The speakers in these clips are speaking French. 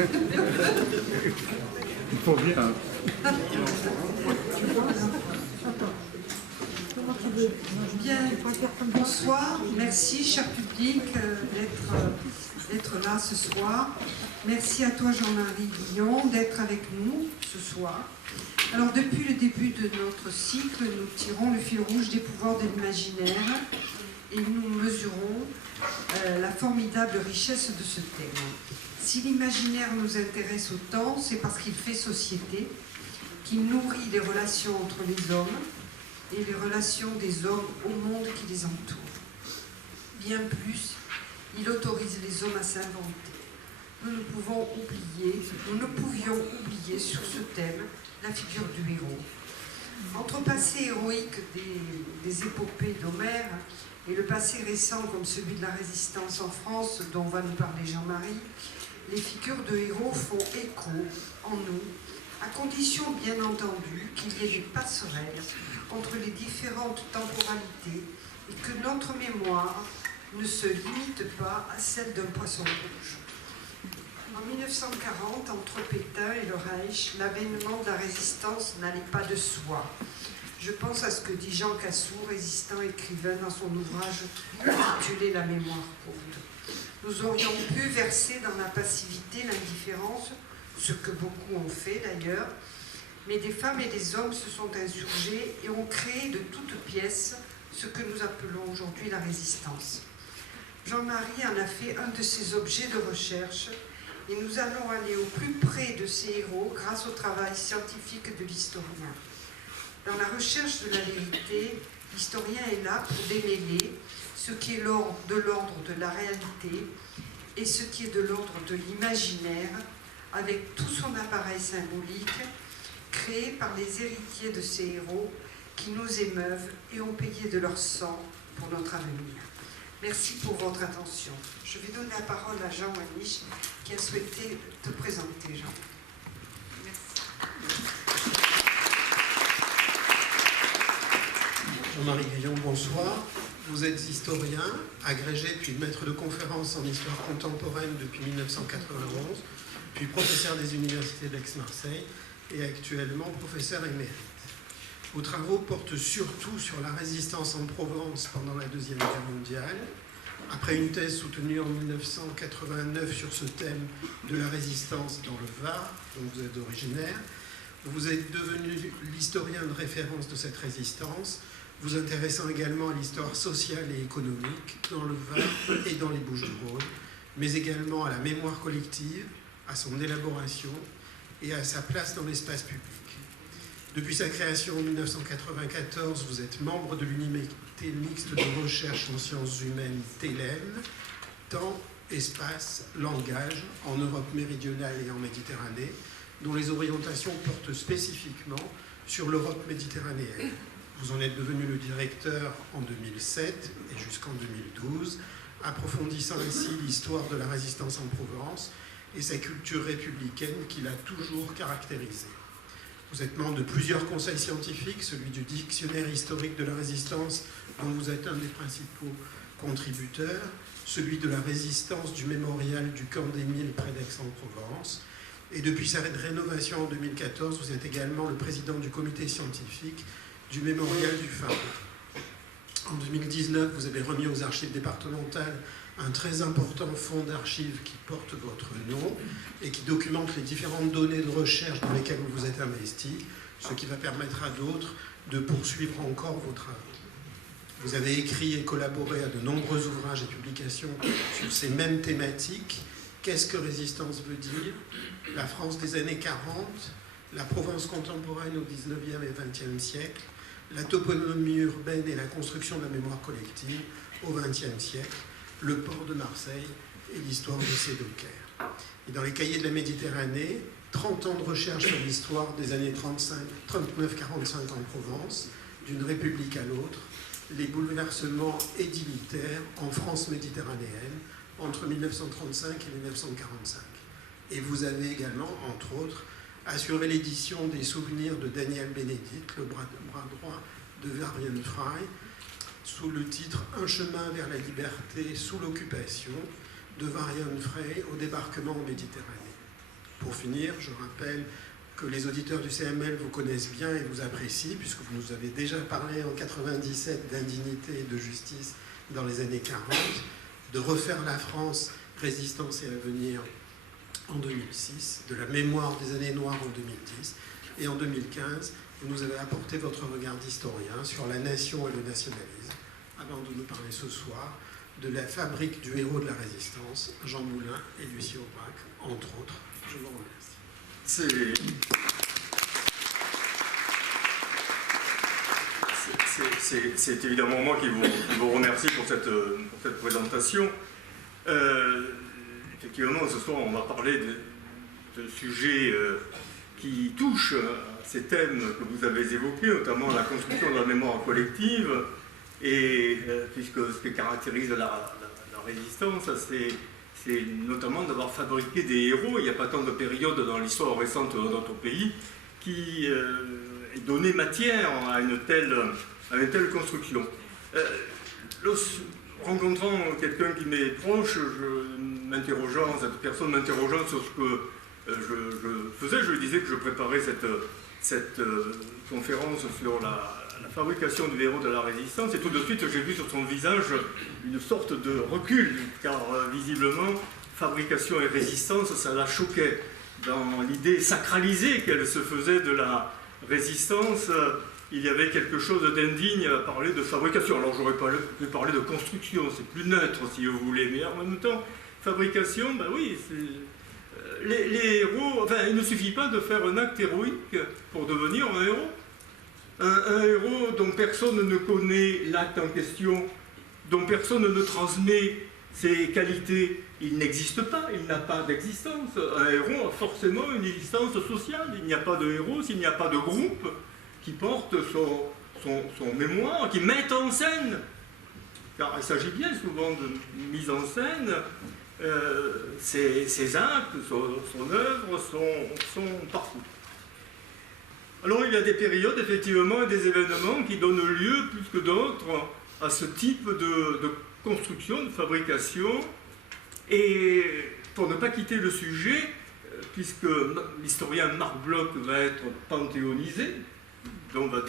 Il faut bien. Bien, bonsoir, merci cher public d'être là ce soir. Merci à toi Jean-Marie Guillon d'être avec nous ce soir. Alors depuis le début de notre cycle, nous tirons le fil rouge des pouvoirs de l'imaginaire et nous mesurons la formidable richesse de ce thème. Si l'imaginaire nous intéresse autant, c'est parce qu'il fait société, qu'il nourrit les relations entre les hommes et les relations des hommes au monde qui les entoure. Bien plus, il autorise les hommes à s'inventer. Nous ne pouvions oublier sur ce thème la figure du héros. Entre le passé héroïque des épopées d'Homère et le passé récent comme celui de la résistance en France, dont va nous parler Jean-Marie, les figures de héros font écho en nous, à condition bien entendu qu'il y ait des passerelles entre les différentes temporalités et que notre mémoire ne se limite pas à celle d'un poisson rouge. En 1940, entre Pétain et le Reich, l'avènement de la résistance n'allait pas de soi. Je pense à ce que dit Jean Cassou, résistant écrivain dans son ouvrage intitulé « La mémoire courte ». Nous aurions pu verser dans la passivité, l'indifférence, ce que beaucoup ont fait d'ailleurs, mais des femmes et des hommes se sont insurgés et ont créé de toutes pièces ce que nous appelons aujourd'hui la résistance. Jean-Marie en a fait un de ses objets de recherche et nous allons aller au plus près de ces héros grâce au travail scientifique de l'historien. Dans la recherche de la vérité, l'historien est là pour démêler ce qui est de l'ordre de la réalité et ce qui est de l'ordre de l'imaginaire, avec tout son appareil symbolique, créé par les héritiers de ces héros qui nous émeuvent et ont payé de leur sang pour notre avenir. Merci pour votre attention. Je vais donner la parole à Jean Wanisch qui a souhaité te présenter, Jean. Merci. Jean-Marie Guillon, bonsoir. Vous êtes historien, agrégé puis maître de conférences en histoire contemporaine depuis 1991, puis professeur des universités d'Aix-Marseille et actuellement professeur émérite. Vos travaux portent surtout sur la résistance en Provence pendant la Deuxième Guerre mondiale. Après une thèse soutenue en 1989 sur ce thème de la résistance dans le Var, dont vous êtes originaire, vous êtes devenu l'historien de référence de cette résistance, vous intéressant également à l'histoire sociale et économique dans le Var et dans les Bouches-du-Rhône, mais également à la mémoire collective, à son élaboration et à sa place dans l'espace public. Depuis sa création en 1994, vous êtes membre de l'unité mixte de recherche en sciences humaines TELEM, temps, espace, langage, en Europe méridionale et en Méditerranée, dont les orientations portent spécifiquement sur l'Europe méditerranéenne. Vous en êtes devenu le directeur en 2007 et jusqu'en 2012, approfondissant ainsi l'histoire de la résistance en Provence et sa culture républicaine qui l'a toujours caractérisée. Vous êtes membre de plusieurs conseils scientifiques, celui du Dictionnaire historique de la résistance, dont vous êtes un des principaux contributeurs, celui de la résistance du mémorial du camp d'Émile près d'Aix-en-Provence. Et depuis sa rénovation en 2014, vous êtes également le président du comité scientifique du mémorial du Phare. En 2019, vous avez remis aux archives départementales un très important fonds d'archives qui porte votre nom et qui documente les différentes données de recherche dans lesquelles vous vous êtes investi, ce qui va permettre à d'autres de poursuivre encore vos travaux. Vous avez écrit et collaboré à de nombreux ouvrages et publications sur ces mêmes thématiques. Qu'est-ce que résistance veut dire? La France des années 40, la Provence contemporaine au 19e et 20e siècle, la toponymie urbaine et la construction de la mémoire collective au 20e siècle, le port de Marseille et l'histoire de ces dockers. Et dans les cahiers de la Méditerranée, 30 ans de recherche sur l'histoire des années 39-45 en Provence, d'une république à l'autre, les bouleversements édilitaires en France méditerranéenne entre 1935 et 1945. Et vous avez également, entre autres, assuré l'édition des souvenirs de Daniel Bénédicte, le bras droit de Varian Fry, sous le titre « Un chemin vers la liberté sous l'occupation » de Varian Fry au débarquement en Méditerranée. Pour finir, je rappelle que les auditeurs du CML vous connaissent bien et vous apprécient, puisque vous nous avez déjà parlé en 97 d'indignité et de justice dans les années 40, de refaire la France, résistance et avenir en 2006, de la mémoire des années noires en 2010, et en 2015, vous nous avez apporté votre regard d'historien sur la nation et le nationalisme, avant de nous parler ce soir de la fabrique du héros de la résistance, Jean Moulin et Lucie Aubrac, entre autres. Je vous remercie. C'est évidemment moi qui vous remercie pour cette présentation. Effectivement, ce soir, on va parler de sujets qui touchent à ces thèmes que vous avez évoqués, notamment la construction de la mémoire collective, et puisque ce qui caractérise la résistance, c'est notamment d'avoir fabriqué des héros. Il n'y a pas tant de périodes dans l'histoire récente de notre pays qui ait donné matière à une telle construction. Rencontrant quelqu'un qui m'est proche, cette personne m'interrogeant sur ce que je faisais, je lui disais que je préparais cette conférence sur la fabrication du héros de la résistance, et tout de suite j'ai vu sur son visage une sorte de recul, car visiblement fabrication et résistance, ça la choquait. Dans l'idée sacralisée qu'elle se faisait de la résistance, il y avait quelque chose d'indigne à parler de fabrication. Alors j'aurais pu parler de construction, c'est plus neutre si vous voulez, mais en même temps, fabrication, ben oui, les héros, enfin il ne suffit pas de faire un acte héroïque pour devenir un héros. Un héros dont personne ne connaît l'acte en question, dont personne ne transmet ses qualités, il n'existe pas, il n'a pas d'existence. Un héros a forcément une existence sociale. Il n'y a pas de héros s'il n'y a pas de groupe qui porte son mémoire, qui met en scène. Car il s'agit bien souvent de mise en scène, ses actes, son œuvre, son parcours. Alors il y a des périodes, effectivement, et des événements qui donnent lieu, plus que d'autres, à ce type de construction, de fabrication. Et pour ne pas quitter le sujet, puisque l'historien Marc Bloch va être panthéonisé, donc va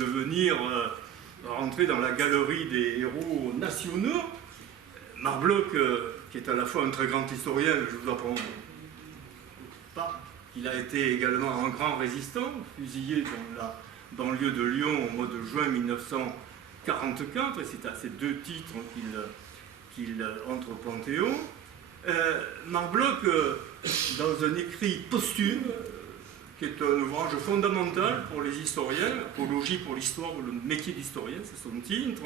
rentrer dans la galerie des héros nationaux. Marc Bloch, qui est à la fois un très grand historien, je vous apprends pas, il a été également un grand résistant, fusillé dans la banlieue de Lyon au mois de juin 1944, et c'est à ces deux titres qu'il entre au Panthéon. Marc Bloch, dans un écrit posthume, qui est un ouvrage fondamental pour les historiens, Apologie pour l'histoire, le métier d'historien, c'est son titre,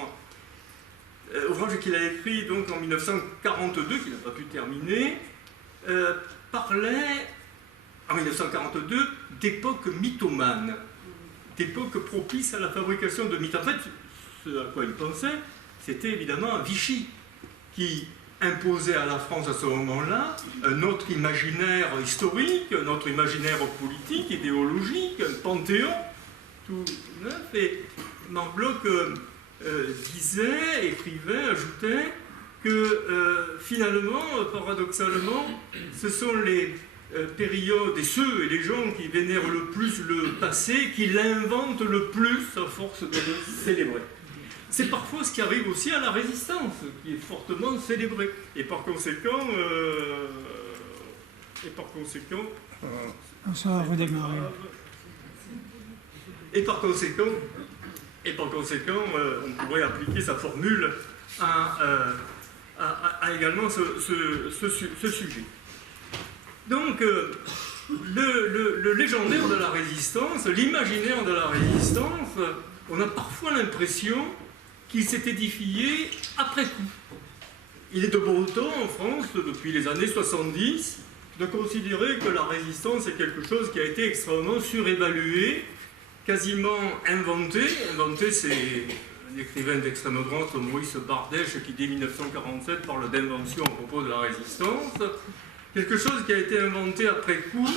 ouvrage qu'il a écrit donc en 1942, qu'il n'a pas pu terminer, parlait en 1942 d'époque mythomane, d'époque propice à la fabrication de mythes. En fait, ce à quoi il pensait, c'était évidemment Vichy, qui imposait à la France à ce moment-là un autre imaginaire historique, un autre imaginaire politique, idéologique, un panthéon tout neuf. Et Marc Bloch disait, écrivait, ajoutait que finalement, paradoxalement, ce sont les périodes et ceux et les gens qui vénèrent le plus le passé, qui l'inventent le plus à force de le célébrer. C'est parfois ce qui arrive aussi à la résistance, qui est fortement célébrée. Et par conséquent, ça va redémarrer. Et par conséquent, on pourrait appliquer sa formule à également ce sujet. Donc, le légendaire de la résistance, l'imaginaire de la résistance, on a parfois l'impression qu'il s'est édifié après coup. Il est de bon ton en France, depuis les années 70, de considérer que la résistance est quelque chose qui a été extrêmement surévalué, quasiment inventé. Inventé, c'est un écrivain d'extrême droite, Maurice Bardèche, qui dès 1947 parle d'invention à propos de la résistance. Quelque chose qui a été inventé après coup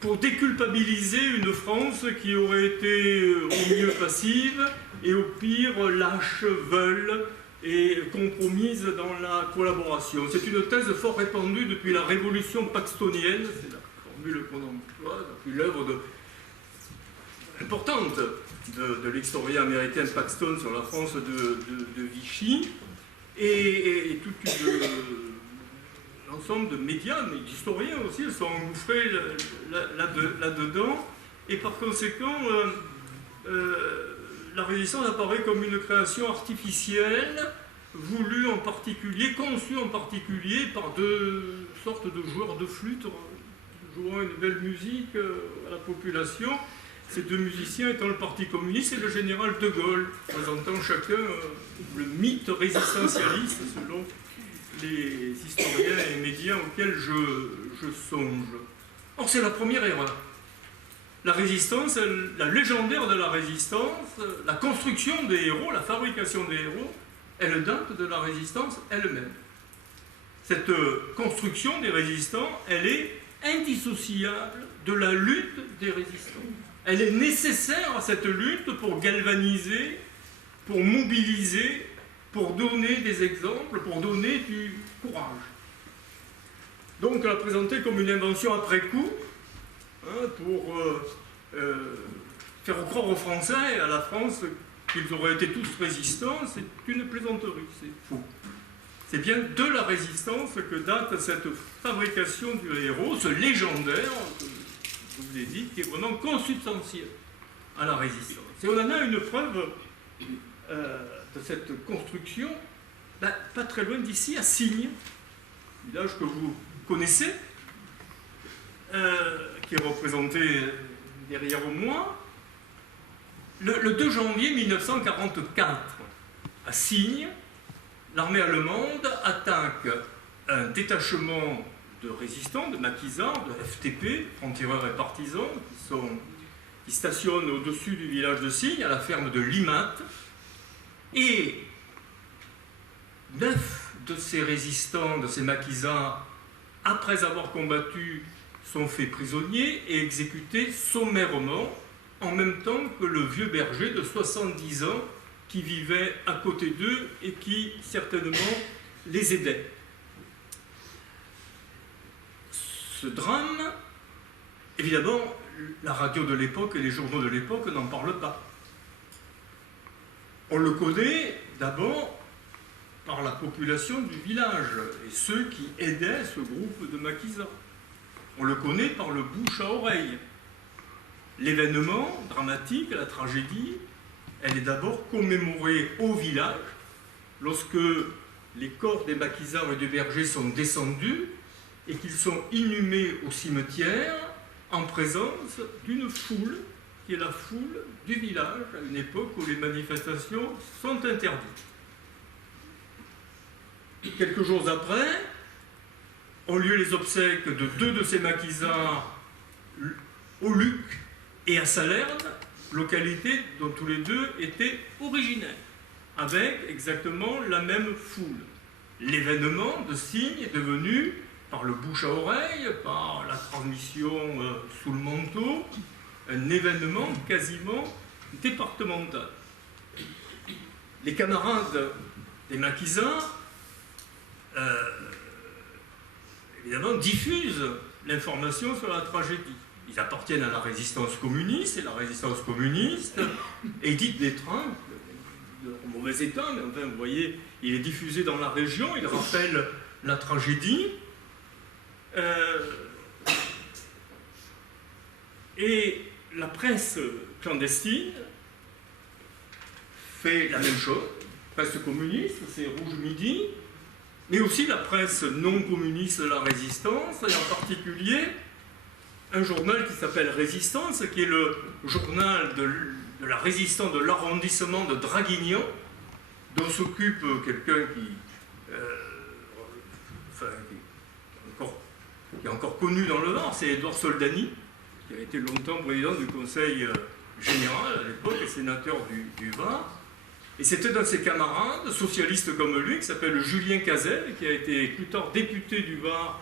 pour déculpabiliser une France qui aurait été au mieux passive et au pire lâche, veule et compromise dans la collaboration. C'est une thèse fort répandue depuis la révolution paxtonienne, c'est la formule qu'on emploie, depuis l'œuvre importante de l'historien américain Paxton sur la France de Vichy, et tout l'ensemble de médias, mais d'historiens aussi, sont engouffrés là-dedans, et par conséquent, la résistance apparaît comme une création artificielle, voulue en particulier, conçue en particulier par deux sortes de joueurs de flûte, jouant une belle musique à la population. Ces deux musiciens étant le Parti communiste et le général de Gaulle, présentant chacun le mythe résistentialiste selon les historiens et médias auxquels je songe. Or, c'est la première erreur. La résistance, la légendaire de la résistance, la construction des héros, la fabrication des héros, elle date de la résistance elle-même. Cette construction des résistants, elle est indissociable de la lutte des résistants. Elle est nécessaire à cette lutte pour galvaniser, pour mobiliser, pour donner des exemples, pour donner du courage. Donc la présenter comme une invention après coup, pour faire croire aux Français et à la France qu'ils auraient été tous résistants, c'est une plaisanterie, c'est faux. C'est bien de la résistance que date cette fabrication du héros, ce légendaire, je vous l'ai dit, qui est vraiment consubstantiel à la résistance. Et on en a une preuve de cette construction, pas très loin d'ici, à Signes, village que vous connaissez, qui est représenté derrière moi. Le 2 janvier 1944, à Signes, l'armée allemande attaque un détachement de résistants, de maquisards, de FTP, francs-tireurs et partisans, qui stationnent au-dessus du village de Signes, à la ferme de Limat. Et 9 de ces résistants, de ces maquisards, après avoir combattu, sont faits prisonniers et exécutés sommairement, en même temps que le vieux berger de 70 ans qui vivait à côté d'eux et qui certainement les aidait. Ce drame, évidemment, la radio de l'époque et les journaux de l'époque n'en parlent pas. On le connaît d'abord par la population du village et ceux qui aidaient ce groupe de maquisards. On le connaît par le bouche à oreille. L'événement dramatique, la tragédie, elle est d'abord commémorée au village lorsque les corps des maquisards et du berger sont descendus et qu'ils sont inhumés au cimetière en présence d'une foule qui est la foule du village à une époque où les manifestations sont interdites. Quelques jours après, ont lieu les obsèques de 2 de ces maquisards au Luc et à Salerne, localité dont tous les deux étaient originaires, avec exactement la même foule. L'événement de Signes est devenu, par le bouche à oreille, par la transmission sous le manteau, un événement quasiment départemental. Les camarades des maquisards, évidemment, diffusent l'information sur la tragédie. Ils appartiennent à la résistance communiste, et la résistance communiste édite des trains de mauvais état, mais enfin, vous voyez, il est diffusé dans la région, il rappelle la tragédie. Et la presse clandestine fait la même chose, presse communiste, c'est Rouge Midi, mais aussi la presse non communiste de la Résistance, et en particulier un journal qui s'appelle Résistance, qui est le journal de la résistance de l'arrondissement de Draguignan, dont s'occupe quelqu'un qui est encore connu dans le Var, c'est Édouard Soldani, qui a été longtemps président du Conseil général à l'époque et sénateur du Var. Et c'était un de ses camarades, socialistes comme lui, qui s'appelle Julien Cazel, qui a été plus tard député du Var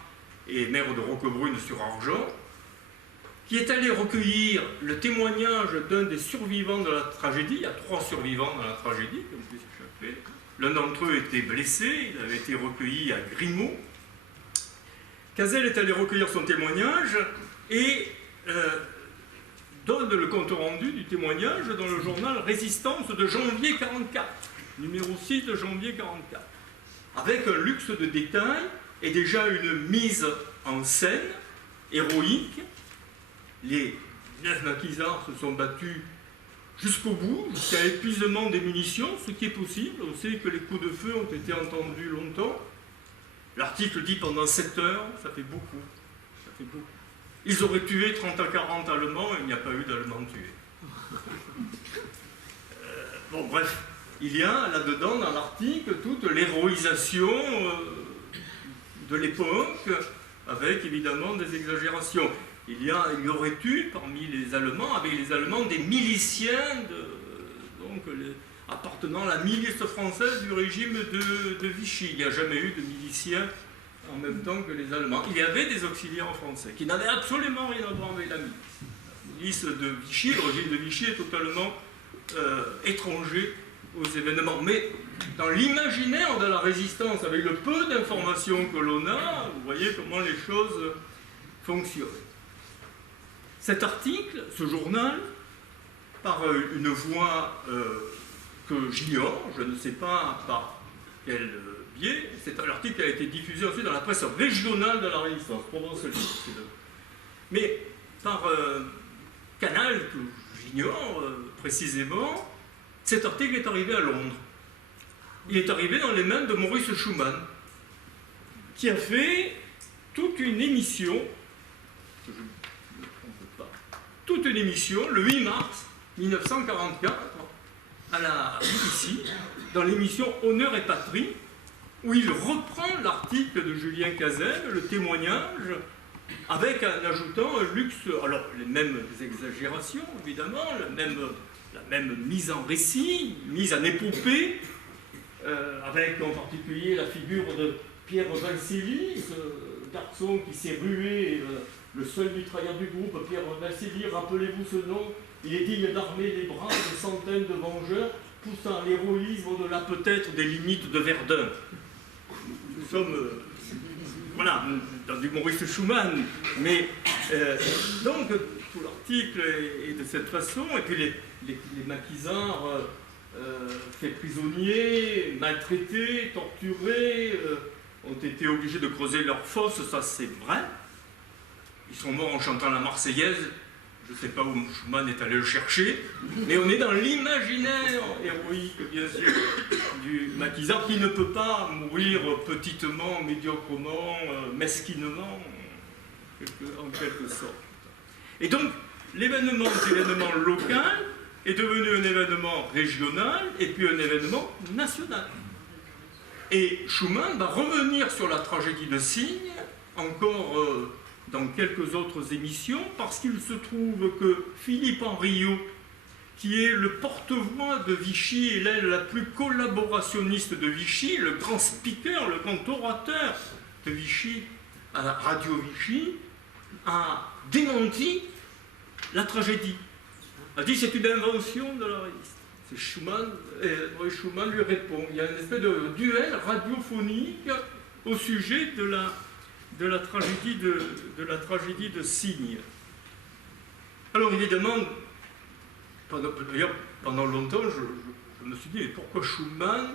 et maire de Roquebrune-sur-Argent, qui est allé recueillir le témoignage d'un des survivants de la tragédie. Il y a 3 survivants dans la tragédie, qui ont pu s'échapper. L'un d'entre eux était blessé, il avait été recueilli à Grimaud. Cazel est allé recueillir son témoignage et donne le compte rendu du témoignage dans le journal Résistance de janvier 44, numéro 6 de janvier 44, avec un luxe de détails et déjà une mise en scène héroïque. Les 9 maquisards se sont battus jusqu'au bout, jusqu'à épuisement des munitions, ce qui est possible. On sait que les coups de feu ont été entendus longtemps. L'article dit pendant 7 heures, ça fait beaucoup. Ça fait beaucoup. Ils auraient tué 30 à 40 Allemands et il n'y a pas eu d'Allemands tués. Bon, bref, il y a là-dedans, dans l'article, toute l'héroïsation de l'époque, avec évidemment des exagérations. Il y aurait eu, parmi les Allemands, avec les Allemands, des miliciens appartenant à la milice française du régime de Vichy. Il n'y a jamais eu de miliciens en même temps que les Allemands. Il y avait des auxiliaires français qui n'avaient absolument rien à voir avec la milice. La milice de Vichy, le régime de Vichy est totalement étranger aux événements. Mais dans l'imaginaire de la résistance, avec le peu d'informations que l'on a, vous voyez comment les choses fonctionnent. Cet article, ce journal, par une voie que j'ignore, je ne sais pas par quel biais, c'est un article qui a été diffusé ensuite dans la presse régionale de la Résistance, Provence-Alpes. Mais par canal que j'ignore précisément, cet article est arrivé à Londres. Il est arrivé dans les mains de Maurice Schumann, qui a fait toute une émission, le 8 mars 1944, à la BBC, dans l'émission Honneur et Patrie, où il reprend l'article de Julien Cazelle, le témoignage, avec en ajoutant un luxe, alors les mêmes exagérations évidemment, la même mise en récit, mise en épopée, avec en particulier la figure de Pierre Valselli, ce garçon qui s'est rué, le seul mitrailleur du groupe, Pierre Valselli, rappelez-vous ce nom, il est digne d'armer les bras de centaines de vengeurs, poussant l'héroïsme au-delà peut-être des limites de Verdun. Nous sommes, voilà, dans du Maurice Schumann, mais donc tout l'article est de cette façon, et puis les maquisards faits prisonniers, maltraités, torturés, ont été obligés de creuser leur fosse, ça c'est vrai. Ils sont morts en chantant la Marseillaise. Je ne sais pas où Schumann est allé le chercher, mais on est dans l'imaginaire héroïque, bien sûr, du maquisard qui ne peut pas mourir petitement, médiocrement, mesquinement, en quelque sorte. Et donc, l'événement local est devenu un événement régional et puis un événement national. Et Schumann va revenir sur la tragédie de Signes, encore dans quelques autres émissions, parce qu'il se trouve que Philippe Henriot, qui est le porte-voix de Vichy et l'aile la plus collaborationniste de Vichy, le grand speaker, le grand orateur de Vichy à la radio Vichy, a démenti la tragédie. A dit c'est une invention de la résistance. C'est Schumann, et Schumann lui répond. Il y a une espèce de duel radiophonique au sujet de la tragédie de Signes. Alors évidemment, pendant longtemps, je me suis dit, mais pourquoi Schumann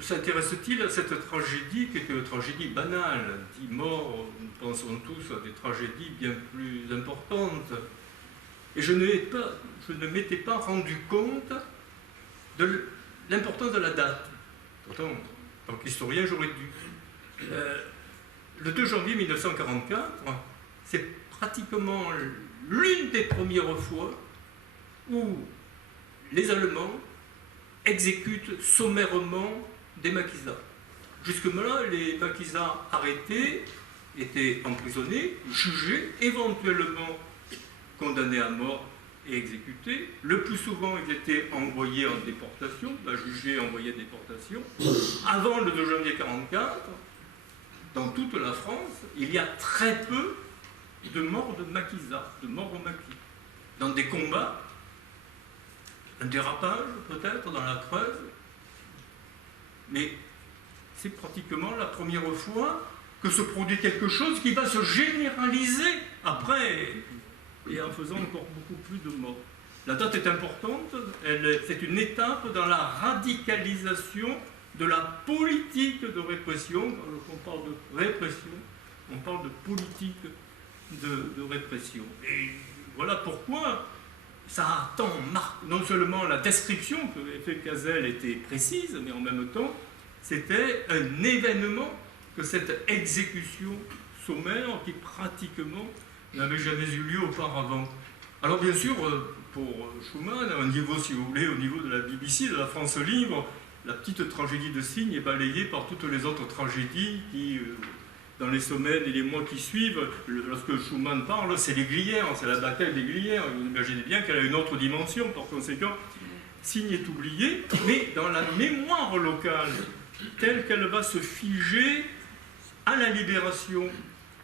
s'intéresse-t-il à cette tragédie qui est une tragédie banale, dit mort, nous pensons tous à des tragédies bien plus importantes. Et je ne m'étais pas rendu compte de l'importance de la date. Pourtant, en tant qu'historien, j'aurais dû. Le 2 janvier 1944, c'est pratiquement l'une des premières fois où les Allemands exécutent sommairement des maquisards. Jusque-là, les maquisards arrêtés étaient emprisonnés, jugés, éventuellement condamnés à mort et exécutés. Le plus souvent, ils étaient envoyés en déportation, jugés et envoyés en déportation. Avant le 2 janvier 1944, dans toute la France, il y a très peu de morts de maquisards, de morts au maquis. Dans des combats, un dérapage peut-être dans la Creuse, mais c'est pratiquement la première fois que se produit quelque chose qui va se généraliser après, et en faisant encore beaucoup plus de morts. La date est importante, c'est une étape dans la radicalisation de la politique de répression. Quand on parle de répression, on parle de politique de répression. Et voilà pourquoi ça a tant marqué, non seulement la description que fait Cazel était précise, mais en même temps, c'était un événement que cette exécution sommaire qui pratiquement n'avait jamais eu lieu auparavant. Alors bien sûr, pour Schuman, au niveau, si vous voulez, au niveau de la BBC, de la France libre, la petite tragédie de Signes est balayée par toutes les autres tragédies qui, dans les semaines et les mois qui suivent, lorsque Schuman parle, c'est les Glières, c'est la bataille des Glières. Vous imaginez bien qu'elle a une autre dimension, par conséquent, Signes est oublié, mais dans la mémoire locale, telle qu'elle va se figer à la Libération,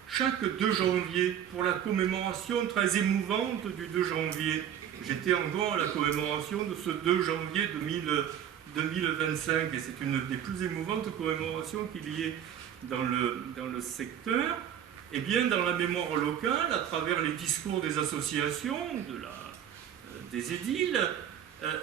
chaque 2 janvier, pour la commémoration très émouvante du 2 janvier. J'étais encore à la commémoration de ce 2 janvier 2025, et c'est une des plus émouvantes commémorations qu'il y ait dans le secteur. Et bien, dans la mémoire locale, à travers les discours des associations, des édiles,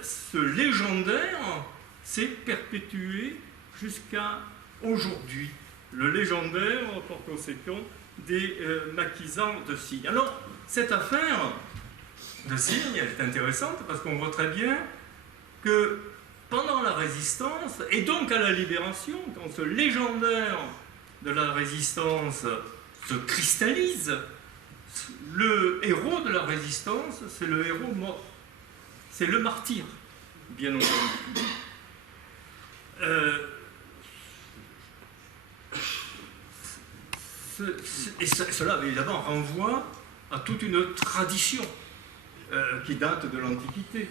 ce légendaire s'est perpétué jusqu'à aujourd'hui. Le légendaire, par conséquent, des maquisards de Signes. Alors, cette affaire de Signes, elle est intéressante parce qu'on voit très bien que pendant la Résistance, et donc à la Libération, quand ce légendaire de la Résistance se cristallise, le héros de la Résistance, c'est le héros mort. C'est le martyr, bien entendu. Et cela, évidemment, renvoie à toute une tradition qui date de l'Antiquité.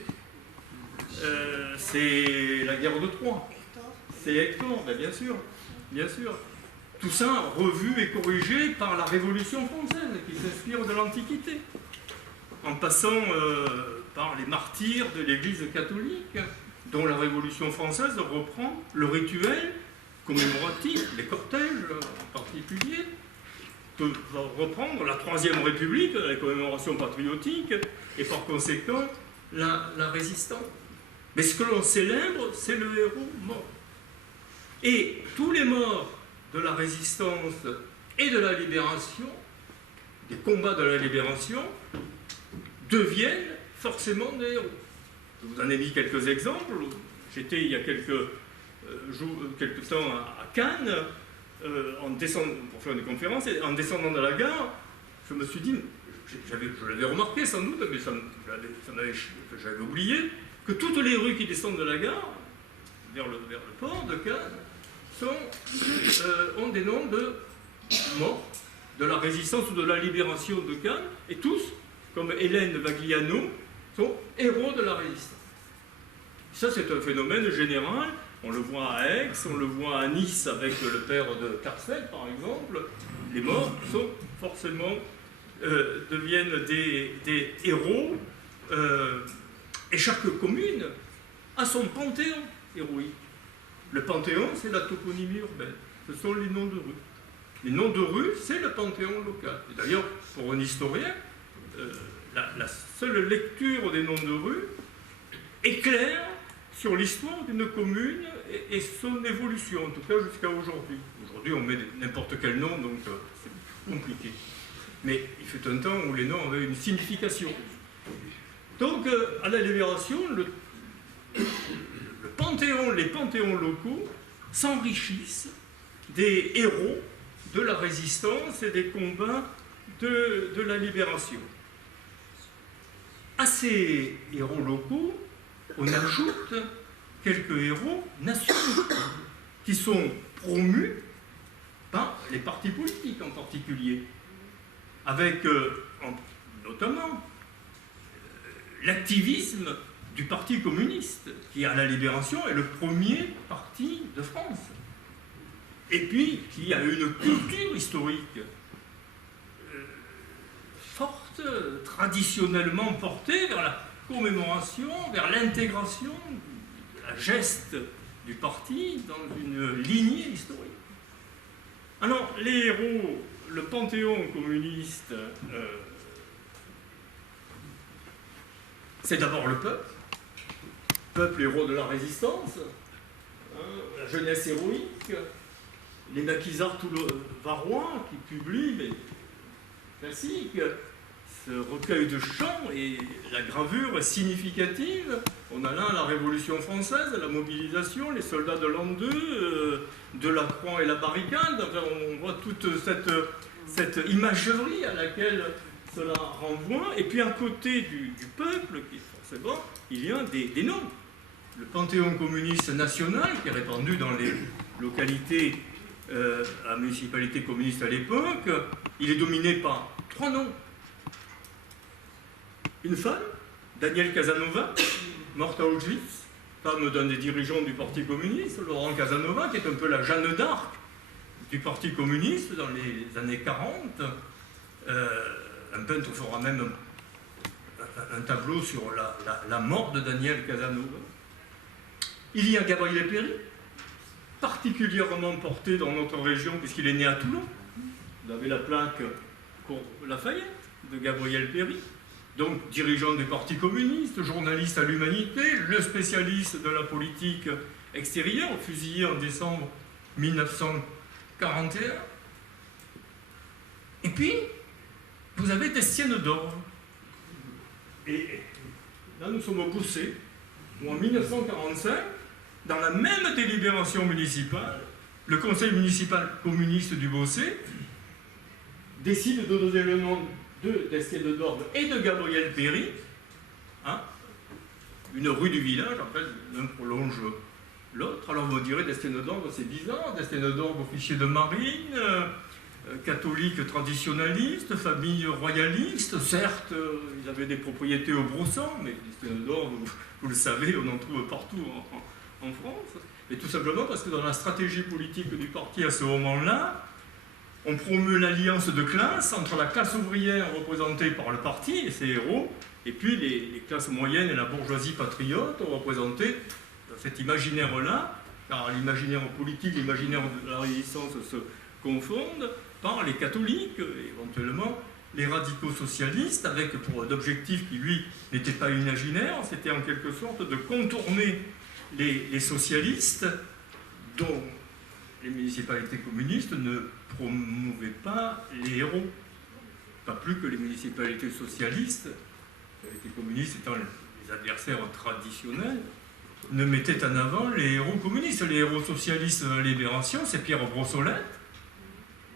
C'est la guerre de Troie. C'est Hector, bien sûr, bien sûr. Tout ça revu et corrigé par la Révolution française, qui s'inspire de l'Antiquité, en passant par les martyrs de l'Église catholique, dont la Révolution française reprend le rituel commémoratif, les cortèges en particulier, va reprendre la Troisième République, la commémoration patriotique, et par conséquent la résistance. Mais ce que l'on célèbre, c'est le héros mort. Et tous les morts de la résistance et de la libération, des combats de la libération, deviennent forcément des héros. Je vous en ai mis quelques exemples. J'étais il y a quelques temps à Cannes, en descendant, pour faire une conférence, et en descendant de la gare, je me suis dit, je l'avais remarqué sans doute, mais j'avais oublié, que toutes les rues qui descendent de la gare, vers le port de Cannes, ont des noms de morts de la résistance ou de la libération de Cannes, et tous, comme Hélène Vagliano, sont héros de la résistance. Ça, c'est un phénomène général. On le voit à Aix, on le voit à Nice avec le père de Carcel, par exemple. Les morts sont forcément, deviennent des héros. Et chaque commune a son panthéon héroïque. Le panthéon, c'est la toponymie urbaine. Ce sont les noms de rues. Les noms de rues, c'est le panthéon local. Et d'ailleurs, pour un historien, la seule lecture des noms de rues éclaire sur l'histoire d'une commune et son évolution, en tout cas jusqu'à aujourd'hui. Aujourd'hui, on met n'importe quel nom, donc c'est compliqué. Mais il fut un temps où les noms avaient une signification. Donc, à la Libération, les panthéons locaux s'enrichissent des héros de la résistance et des combats de la Libération. À ces héros locaux, on ajoute quelques héros nationaux qui sont promus par les partis politiques en particulier, avec notamment l'activisme du Parti communiste, qui à la Libération est le premier parti de France, et puis qui a une culture historique forte, traditionnellement portée vers la commémoration, vers l'intégration de la geste du parti dans une lignée historique. Alors, les héros, le panthéon communiste, c'est d'abord le peuple héros de la résistance, hein, la jeunesse héroïque, les maquisards varois qui publient les classiques, ce recueil de chants et la gravure significative. On a là la Révolution française, la mobilisation, les soldats de l'an 2, Delacroix et la barricade. Enfin, on voit toute cette imagerie à laquelle cela renvoie. Et puis à côté du peuple, qui forcément, il y a des noms. Le Panthéon communiste national, qui est répandu dans les localités à municipalité communiste à l'époque, il est dominé par 3 noms. Une femme, Danielle Casanova, morte à Auschwitz, femme d'un des dirigeants du Parti communiste, Laurent Casanova, qui est un peu la Jeanne d'Arc du Parti communiste dans les années 40. Un peintre fera même un tableau sur la mort de Danielle Casanova. Il y a Gabriel Péry, particulièrement porté dans notre région, puisqu'il est né à Toulon. Vous avez la plaque pour Lafayette de Gabriel Péry. Donc, dirigeant du Parti communiste, journaliste à l'Humanité, le spécialiste de la politique extérieure, fusillé en décembre 1941. Et puis, vous avez Destienne d'Orve. Et là, nous sommes au Bossé, où en 1945, dans la même délibération municipale, le conseil municipal communiste du Bossé décide de donner le nom de Destienne d'Orve et de Gabriel Péry, hein, une rue du village, après l'un prolonge l'autre. Alors vous direz, Destienne d'Orve, c'est bizarre, Destienne d'Orve, officier de marine, catholique traditionnaliste, famille royaliste, certes, ils avaient des propriétés au Brossan, mais Destienne d'Orve, vous le savez, on en trouve partout en France, et tout simplement parce que dans la stratégie politique du parti à ce moment-là, on promeut l'alliance de classe entre la classe ouvrière représentée par le parti et ses héros, et puis les classes moyennes et la bourgeoisie patriote ont représenté cet imaginaire-là, car l'imaginaire politique et l'imaginaire de la résistance se confondent, par les catholiques, et éventuellement les radicaux socialistes, avec pour d'objectif qui, lui, n'était pas imaginaire, c'était en quelque sorte de contourner les socialistes, dont les municipalités communistes ne promouvaient pas les héros. Pas plus que les municipalités socialistes, les municipalités communistes étant les adversaires traditionnels, ne mettaient en avant les héros communistes. Les héros socialistes de la Libération, c'est Pierre Brossolette,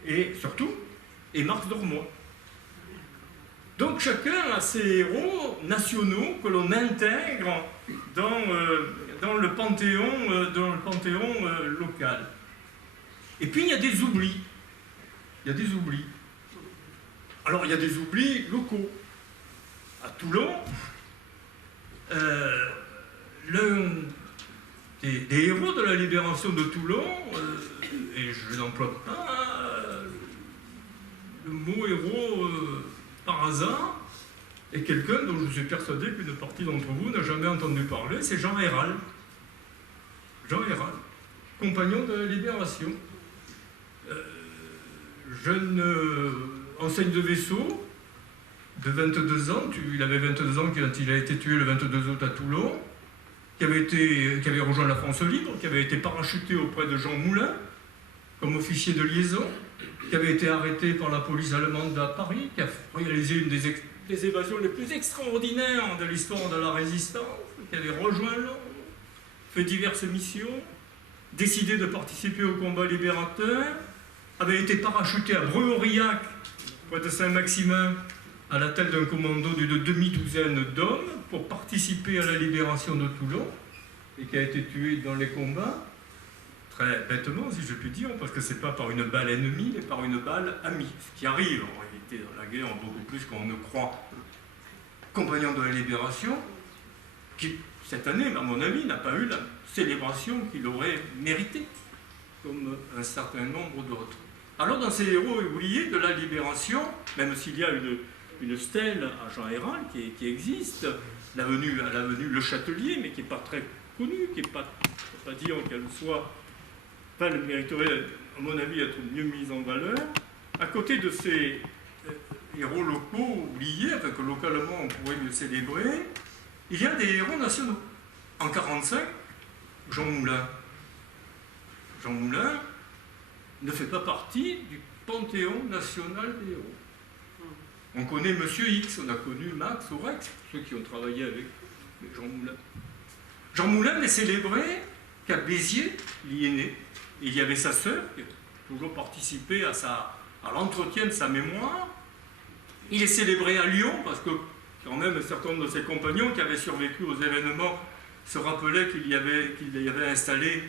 et surtout, et Marc Dormoy. Donc chacun a ses héros nationaux que l'on intègre dans le panthéon local. Et puis il y a des oublis. Alors il y a des oublis locaux. À Toulon, l'un des héros de la libération de Toulon, et je n'emploie pas le mot héros par hasard, est quelqu'un dont je suis persuadé qu'une partie d'entre vous n'a jamais entendu parler, c'est Jean Ayral. Jean Ayral, compagnon de la libération. Jeune enseigne de vaisseau, de 22 ans, il avait 22 ans quand il a été tué le 22 août à Toulon, qui avait rejoint la France libre, qui avait été parachuté auprès de Jean Moulin, comme officier de liaison, qui avait été arrêté par la police allemande à Paris, qui a réalisé une des évasions les plus extraordinaires de l'histoire de la résistance, qui avait rejoint Londres, fait diverses missions, décidé de participer au combat libérateur, avait été parachuté à Breu-Aurillac, près de Saint-Maximin, à la tête d'un commando d'une demi-douzaine d'hommes pour participer à la libération de Toulon, et qui a été tué dans les combats, très bêtement si je puis dire, parce que c'est pas par une balle ennemie, mais par une balle amie, ce qui arrive en réalité dans la guerre beaucoup plus qu'on ne croit. Compagnon de la libération, qui cette année, à mon avis, n'a pas eu la célébration qu'il aurait méritée, comme un certain nombre d'autres. Alors dans ces héros oubliés de la libération, même s'il y a une stèle à Jean Ayral qui existe, à l'avenue Le Châtelier, mais qui n'est pas très connue, qui n'est pas, on ne peut pas dire qu'elle soit enfin, elle mériterait, à mon avis, être mieux mise en valeur. À côté de ces héros locaux oubliés, enfin, que localement on pourrait mieux célébrer, il y a des héros nationaux. En 1945, Jean Moulin. Jean Moulin ne fait pas partie du panthéon national des héros. On connaît Monsieur X, on a connu Max ou Rex, ceux qui ont travaillé avec Jean Moulin. Jean Moulin n'est célébré qu'à Béziers, il y est né. Il y avait sa sœur, qui a toujours participé à l'entretien de sa mémoire. Il est célébré à Lyon, parce que quand même un certain nombre de ses compagnons qui avaient survécu aux événements se rappelaient qu'il y avait installé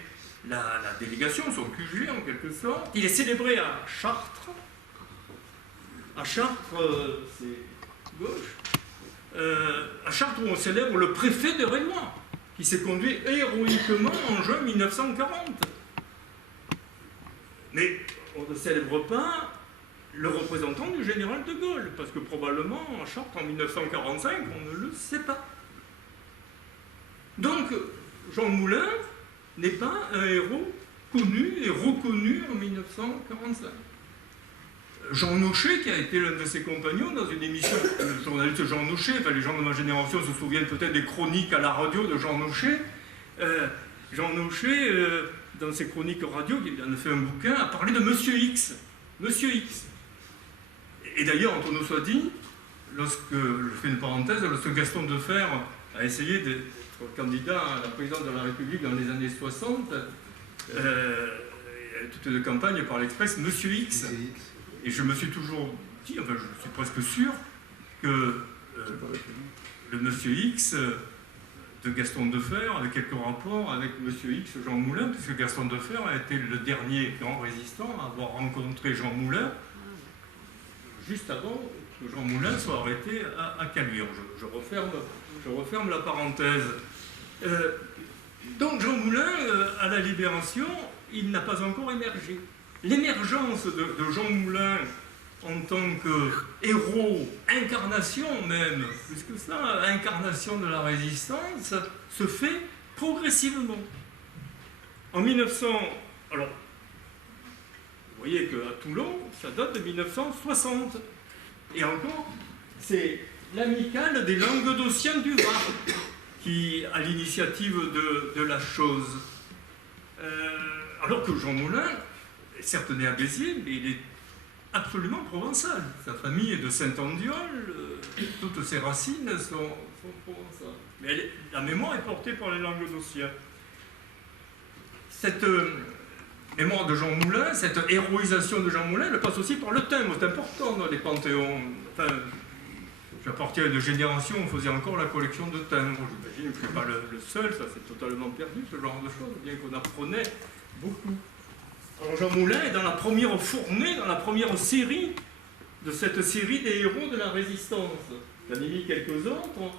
la délégation, son QG en quelque sorte. Il est célébré à Chartres. À Chartres, c'est gauche. À Chartres, où on célèbre le préfet de Raymond, qui s'est conduit héroïquement en juin 1940. Mais on ne célèbre pas le représentant du général de Gaulle, parce que probablement, à Chartres, en 1945, on ne le sait pas. Donc, Jean Moulin n'est pas un héros connu et reconnu en 1945. Jean Nochet, qui a été l'un de ses compagnons dans une émission, le journaliste Jean Nochet, enfin, les gens de ma génération se souviennent peut-être des chroniques à la radio de Jean Nochet. Jean Nochet, dans ses chroniques radio, il en a fait un bouquin, a parlé de Monsieur X. Monsieur X. Et d'ailleurs, entre nous soit dit, lorsque, je fais une parenthèse, lorsque Gaston Defferre a essayé d'être candidat à la présidence de la République dans les années 60, il y a toute une campagne par l'Express, Monsieur X. Et je me suis toujours dit, enfin je suis presque sûr, que le Monsieur X de Gaston Defferre avait quelques rapports avec Monsieur X Jean Moulin, puisque Gaston Defferre a été le dernier grand résistant à avoir rencontré Jean Moulin, juste avant que Jean Moulin soit arrêté à Caluire. Je referme la parenthèse. Donc Jean Moulin, à la Libération, il n'a pas encore émergé. L'émergence de Jean Moulin en tant que héros, incarnation même, plus que ça, incarnation de la résistance, se fait progressivement. En 1900, alors, vous voyez qu'à Toulon, ça date de 1960. Et encore, c'est l'amicale des Languedociens du Var qui a l'initiative de la chose. Alors que Jean Moulin, certes né à Béziers, mais il est absolument provençal. Sa famille est de Saint-Andiol, toutes ses racines sont provençales. Mais la mémoire est portée par les Languedociens. Cette mémoire de Jean Moulin, cette héroïsation de Jean Moulin, elle passe aussi par le timbre. C'est important dans les panthéons. Enfin, j'appartiens à une génération où on faisait encore la collection de timbres. J'imagine que je ne suis pas le seul, ça c'est totalement perdu, ce genre de choses, bien qu'on apprenait beaucoup. Alors Jean Moulin est dans la première fournée, dans la première série de cette série des héros de la résistance. J'en ai mis quelques autres,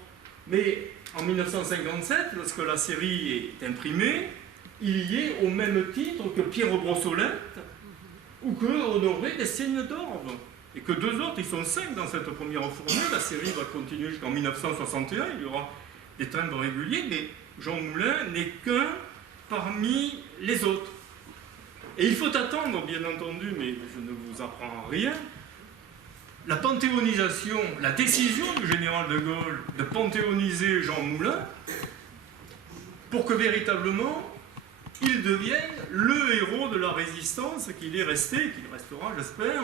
mais en 1957, lorsque la série est imprimée, il y est au même titre que Pierre Brossolette ou que Honoré des Signes d'Orbe. Et que deux autres, ils sont 5 dans cette première fournée. La série va continuer jusqu'en 1961, il y aura des timbres réguliers, mais Jean Moulin n'est qu'un parmi les autres. Et il faut attendre, bien entendu, mais je ne vous apprends rien, la panthéonisation, la décision du général de Gaulle de panthéoniser Jean Moulin pour que véritablement il devienne le héros de la résistance qu'il est resté, qu'il restera, j'espère,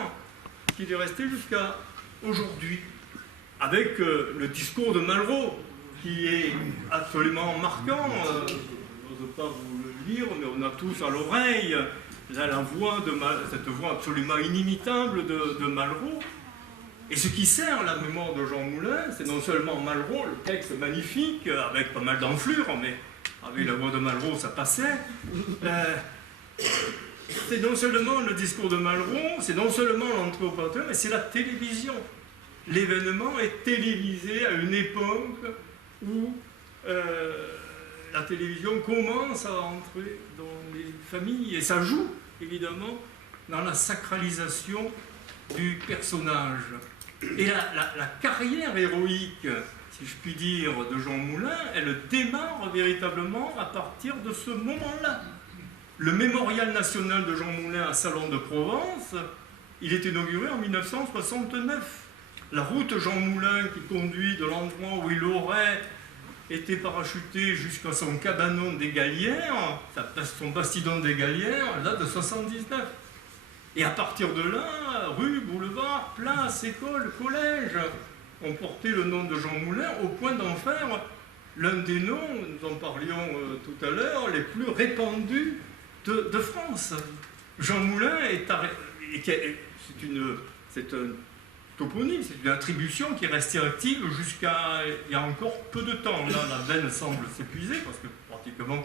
qu'il est resté jusqu'à aujourd'hui. Avec le discours de Malraux, qui est absolument marquant. Je n'ose pas vous le lire, mais on a tous à l'oreille la voix cette voix absolument inimitable de Malraux. Et ce qui sert la mémoire de Jean Moulin, c'est non seulement Malraux, le texte magnifique, avec pas mal d'enflure, mais avec la voix de Malraux, ça passait. C'est non seulement le discours de Malraux, c'est non seulement l'entrée au Panthéon, mais c'est la télévision. L'événement est télévisé à une époque où la télévision commence à entrer dans les familles, et ça joue, évidemment, dans la sacralisation du personnage. Et la carrière héroïque, si je puis dire, de Jean Moulin, elle démarre véritablement à partir de ce moment-là. Le mémorial national de Jean Moulin à Salon de Provence, il est inauguré en 1969. La route Jean Moulin qui conduit de l'endroit où il aurait été parachuté jusqu'à son cabanon des Galières, son bastidon des Galières, date de 79. Et à partir de là, rue, boulevard, place, école, collège, ont porté le nom de Jean Moulin au point d'en faire l'un des noms, nous en parlions tout à l'heure, les plus répandus de France. Jean Moulin c'est un toponyme, c'est une attribution qui est restée active jusqu'à il y a encore peu de temps. Là, la veine semble s'épuiser parce que pratiquement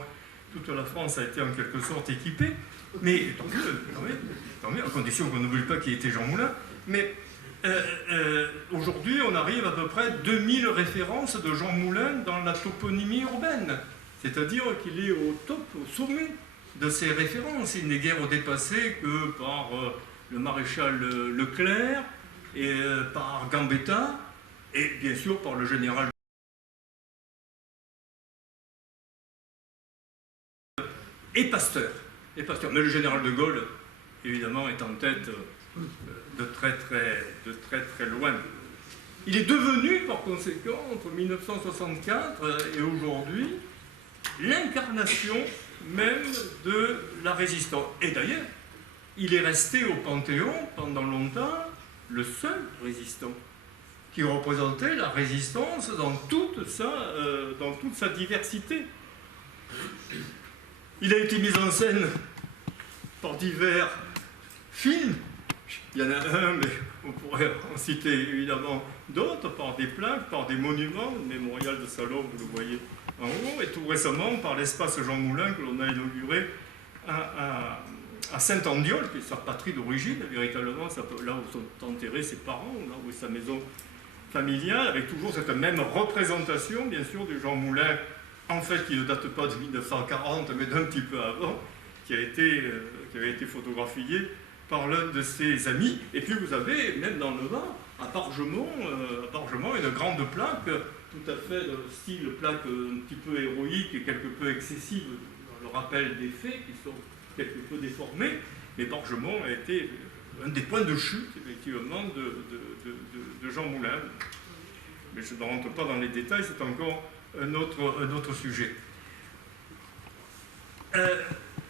toute la France a été en quelque sorte équipée. Mais tant mieux, à condition qu'on n'oublie pas qu'il était Jean Moulin. Mais aujourd'hui, on arrive à peu près 2000 références de Jean Moulin dans la toponymie urbaine. C'est-à-dire qu'il est au top, au sommet de ces références. Il n'est guère dépassé que par le maréchal Leclerc, et par Gambetta, et bien sûr par le général et Pasteur. Mais le général de Gaulle, évidemment, est en tête de très loin. Il est devenu, par conséquent, entre 1964 et aujourd'hui, l'incarnation même de la résistance. Et d'ailleurs, il est resté au Panthéon pendant longtemps le seul résistant qui représentait la résistance dans toute sa diversité. Il a été mis en scène par divers films. Il y en a un, mais on pourrait en citer évidemment d'autres, par des plaques, par des monuments, le mémorial de Salon, vous le voyez en haut, et tout récemment par l'espace Jean Moulin que l'on a inauguré à Saint-Andiol, qui est sa patrie d'origine, véritablement, là où sont enterrés ses parents, là où est sa maison familiale, avec toujours cette même représentation, bien sûr, du Jean Moulin, en fait, qui ne date pas de 1940, mais d'un petit peu avant, qui avait été photographié par l'un de ses amis. Et puis vous avez, même dans le bas, à Bargemont, une grande plaque, tout à fait de style plaque un petit peu héroïque et quelque peu excessive dans le rappel des faits, qui sont quelque peu déformé, mais Bargemont a été un des points de chute, effectivement, de Jean Moulin. Mais je ne rentre pas dans les détails, c'est encore un autre sujet.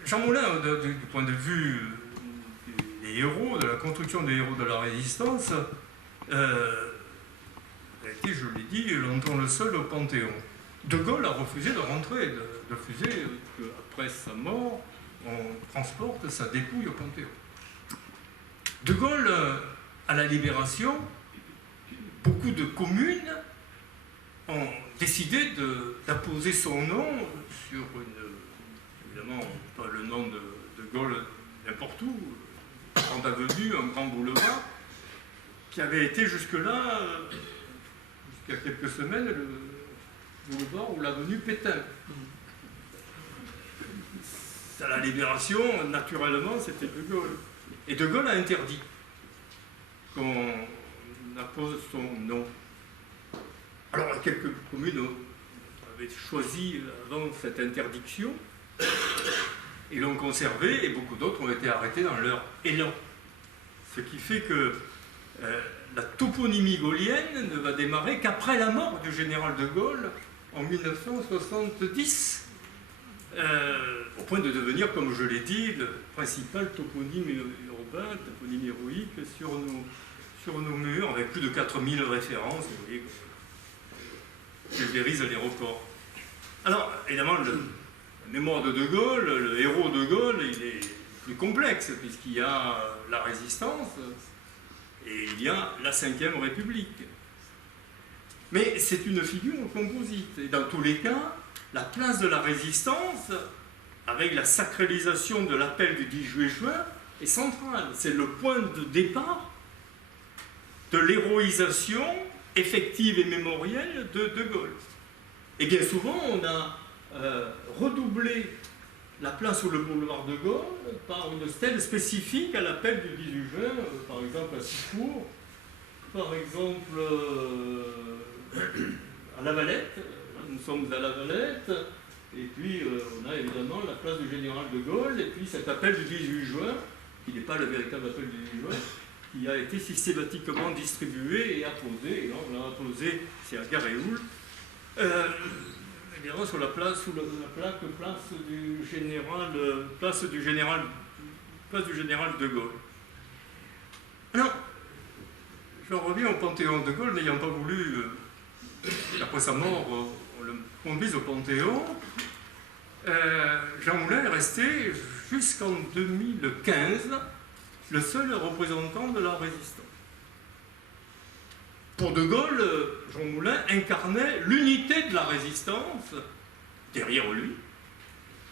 Jean Moulin, du point de vue des héros, de la construction des héros de la résistance, a été, je l'ai dit, longtemps le seul au Panthéon. De Gaulle a refusé de rentrer, de refuser qu'après sa mort, on transporte sa dépouille au Panthéon. De Gaulle, à la Libération, beaucoup de communes ont décidé d'apposer son nom sur évidemment, pas le nom de Gaulle n'importe où, une grande avenue, un grand boulevard, qui avait été jusque-là, jusqu'à quelques semaines, le boulevard ou l'avenue Pétain. À la Libération, naturellement, c'était De Gaulle. Et De Gaulle a interdit qu'on appose son nom. Alors, quelques communes avaient choisi avant cette interdiction et l'ont conservé, et beaucoup d'autres ont été arrêtés dans leur élan. Ce qui fait que la toponymie gaulienne ne va démarrer qu'après la mort du général de Gaulle en 1970. Au point de devenir, comme je l'ai dit, le principal toponyme urbain, toponyme héroïque sur nos murs, avec plus de 4000 références, vous voyez, pulvérise les records. Alors, évidemment, la mémoire de Gaulle, le héros de Gaulle, il est plus complexe, puisqu'il y a la résistance et il y a la Ve République. Mais c'est une figure composite, et dans tous les cas, la place de la résistance, avec la sacralisation de l'appel du 18 juin, est centrale. C'est le point de départ de l'héroïsation effective et mémorielle de De Gaulle. Et bien souvent, on a redoublé la place ou le boulevard de Gaulle par une stèle spécifique à l'appel du 18 juin, par exemple à Sifour, par exemple à La Valette. Nous sommes à La Valette, Et puis on a évidemment la place du général de Gaulle, et puis cet appel du 18 juin, qui n'est pas le véritable appel du 18 juin, qui a été systématiquement distribué et apposé, et là on l'a apposé, c'est à Garéoul, évidemment sur la place, sous la plaque place du général de Gaulle. Alors, j'en reviens au Panthéon de Gaulle, n'ayant pas voulu, après sa mort, on le conduise au Panthéon. Jean Moulin est resté jusqu'en 2015 le seul représentant de la résistance. Pour De Gaulle, Jean Moulin incarnait l'unité de la résistance derrière lui,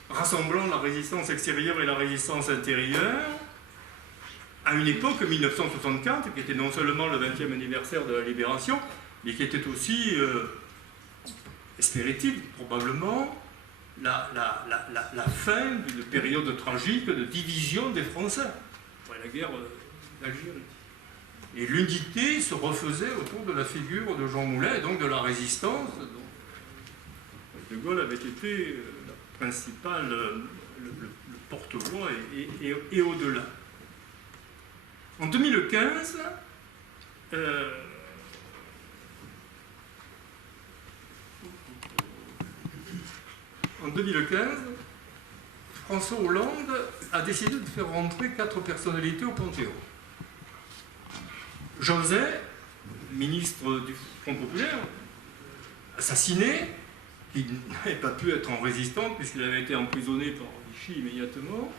rassemblant la résistance extérieure et la résistance intérieure, à une époque, 1964, qui était non seulement le 20e anniversaire de la Libération, mais qui était aussi, espérait-il probablement, la fin d'une période tragique de division des Français, après la guerre d'Algérie. Et l'unité se refaisait autour de la figure de Jean Moulin, et donc de la résistance, dont De Gaulle avait été la principale, le porte-voix et au-delà. En 2015, François Hollande a décidé de faire rentrer 4 personnalités au Panthéon. José, ministre du Front populaire, assassiné, qui n'avait pas pu être en résistance puisqu'il avait été emprisonné par Vichy immédiatement.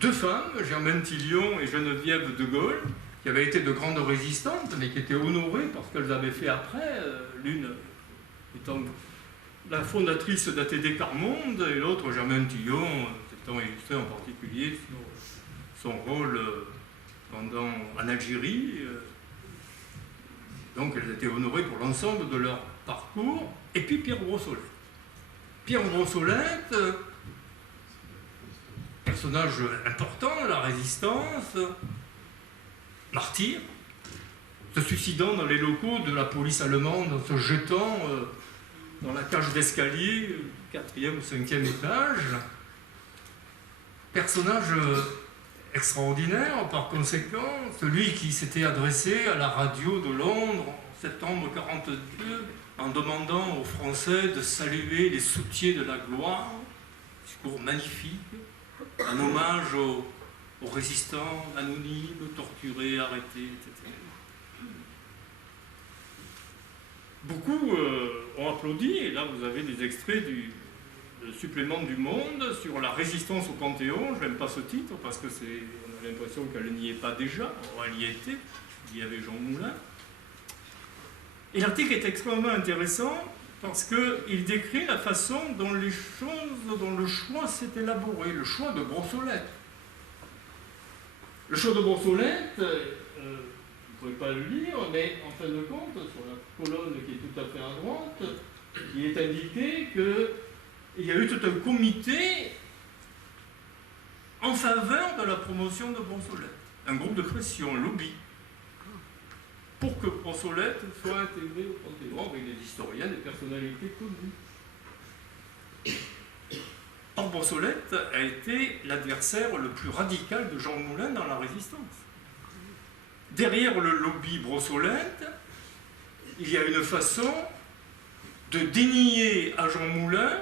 2 femmes, Germaine Tillion et Geneviève de Gaulle, qui avaient été de grandes résistantes, mais qui étaient honorées parce qu'elles avaient fait après, l'une étant la fondatrice d'ATD Quart-Monde, et l'autre, Germaine Tillion, s'étant illustrée en particulier sur son rôle en Algérie. Donc elles étaient honorées pour l'ensemble de leur parcours. Et puis Pierre Brossolette. Pierre Brossolette, personnage important de la résistance, martyr, se suicidant dans les locaux de la police allemande, se jetant dans la cage d'escalier, 4e ou 5e étage. Personnage extraordinaire, par conséquent, celui qui s'était adressé à la radio de Londres en septembre 1942 en demandant aux Français de saluer les soutiers de la gloire. Discours magnifique, un hommage aux résistants anonymes, torturés, arrêtés, etc. Beaucoup ont applaudi, et là vous avez des extraits du supplément du Monde sur la résistance au Panthéon. Je n'aime pas ce titre parce que on a l'impression qu'elle n'y est pas déjà. Or, elle y était, il y avait Jean Moulin. Et l'article est extrêmement intéressant parce qu'il décrit la façon dont les choses, dont le choix s'est élaboré, le choix de Brossolette. Le choix de Brossolette, vous ne pouvez pas le lire, mais en fin de compte, sur la colonne qui est tout à fait à droite, il est indiqué qu'il y a eu tout un comité en faveur de la promotion de Brossolette. Un groupe de pression, un lobby, pour que Brossolette soit intégré au Panthéon avec des historiens, des personnalités connues. Or, Brossolette a été l'adversaire le plus radical de Jean Moulin dans la résistance. Derrière le lobby Brossolette, il y a une façon de dénier à Jean Moulin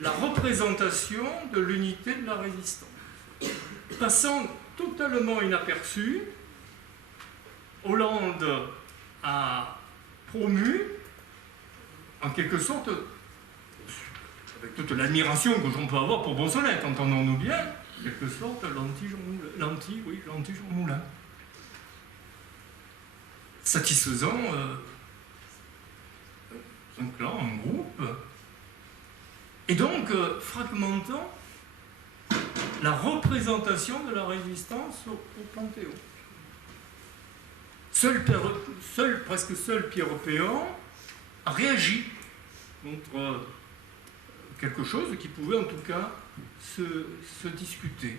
la représentation de l'unité de la résistance. Passant totalement inaperçu, Hollande a promu, en quelque sorte, avec toute l'admiration que j'en peux avoir pour Brossolette, entendons-nous bien, en quelque sorte, l'anti-Jean Moulin. Satisfaisant un clan, un groupe, et donc fragmentant la représentation de la résistance au Panthéon. Presque seul Pierre Péan a réagi contre quelque chose qui pouvait en tout cas se discuter.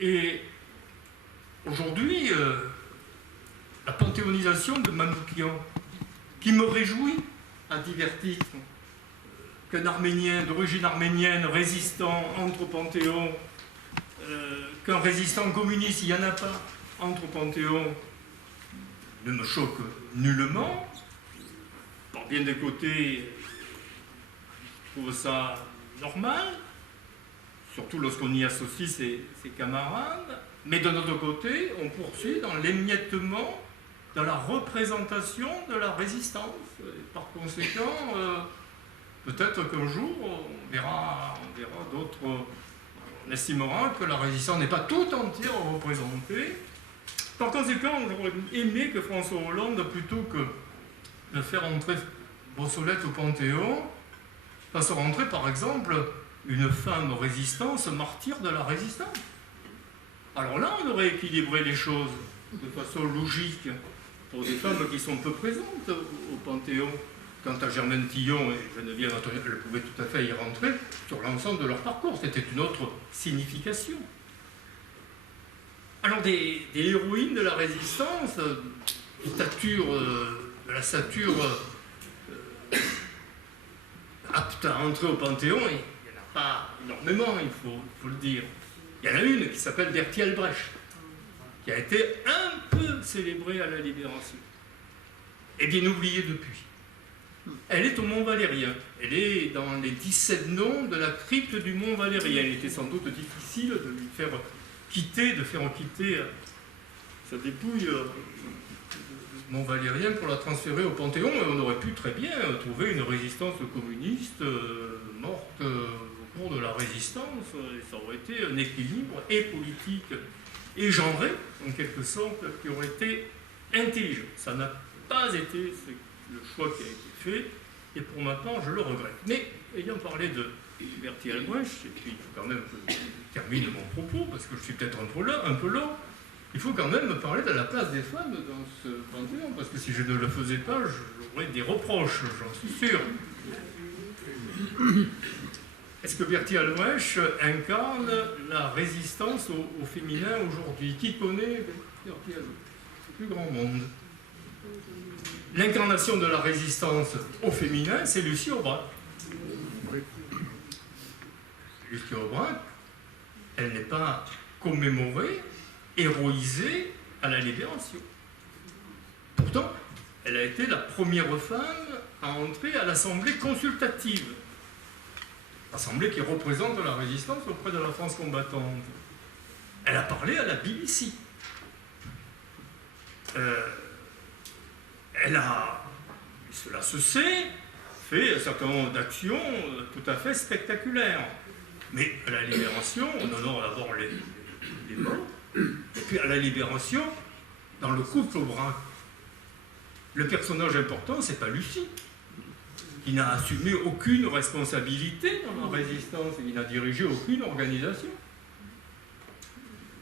Et aujourd'hui, la panthéonisation de Manoukian, qui me réjouit à divers titres, qu'un Arménien d'origine arménienne résistant entre au Panthéon, qu'un résistant communiste, il n'y en a pas, entre au Panthéon, ne me choque nullement. Par bien des côtés, je trouve ça normal, surtout lorsqu'on y associe ses camarades, mais d'un autre côté, on poursuit dans l'émiettement, dans la représentation de la résistance. Et par conséquent, peut-être qu'un jour, on verra d'autres, on estimera que la résistance n'est pas tout entière représentée. Par conséquent, j'aurais aimé que François Hollande, plutôt que de faire entrer Brossolette au Panthéon, fasse rentrer par exemple une femme résistance, martyre de la résistance. Alors là, on aurait équilibré les choses de façon logique pour des femmes qui sont peu présentes au Panthéon. Quant à Germaine Tillon et Geneviève Antoinette, elles pouvaient tout à fait y rentrer sur l'ensemble de leur parcours. C'était une autre signification. Alors des héroïnes de la résistance, de la stature apte à entrer au Panthéon, il n'y en a pas énormément, il faut le dire. Il y en a une qui s'appelle Bertie Albrecht, qui a été un peu célébrée à la Libération, et bien oubliée depuis. Elle est au Mont Valérien, elle est dans les 17 noms de la crypte du Mont Valérien. Il était sans doute difficile de lui faire quitter sa dépouille Mont Valérien pour la transférer au Panthéon, et on aurait pu très bien trouver une résistance communiste morte au cours de la résistance, et ça aurait été un équilibre et politique et genré, en quelque sorte, qui aurait été intelligent. Ça n'a pas été le choix qui a été fait, et pour ma part, je le regrette. Mais, ayant parlé de Bertie Albrecht, et puis il faut quand même que je termine mon propos, parce que je suis peut-être un peu long, il faut quand même parler de la place des femmes dans ce Panthéon, parce que si je ne le faisais pas, j'aurais des reproches, j'en suis sûr. Est-ce que Bertie Albrecht incarne la résistance au féminin aujourd'hui? Qui connaît Bertie Albrecht? Le plus grand monde. L'incarnation de la résistance au féminin, c'est Lucie Aubrac. Lucie Aubrac, elle n'est pas commémorée, héroïsée à la Libération. Pourtant, elle a été la première femme à entrer à l'Assemblée consultative. Assemblée qui représente la résistance auprès de la France combattante. Elle a parlé à la BBC. Elle a, cela se sait, fait un certain nombre d'actions tout à fait spectaculaires. Mais à la Libération, on honore d'abord les morts, et puis à la Libération, dans le couple Aubrac, le personnage important, c'est pas Lucie, qui n'a assumé aucune responsabilité dans la résistance, et qui n'a dirigé aucune organisation.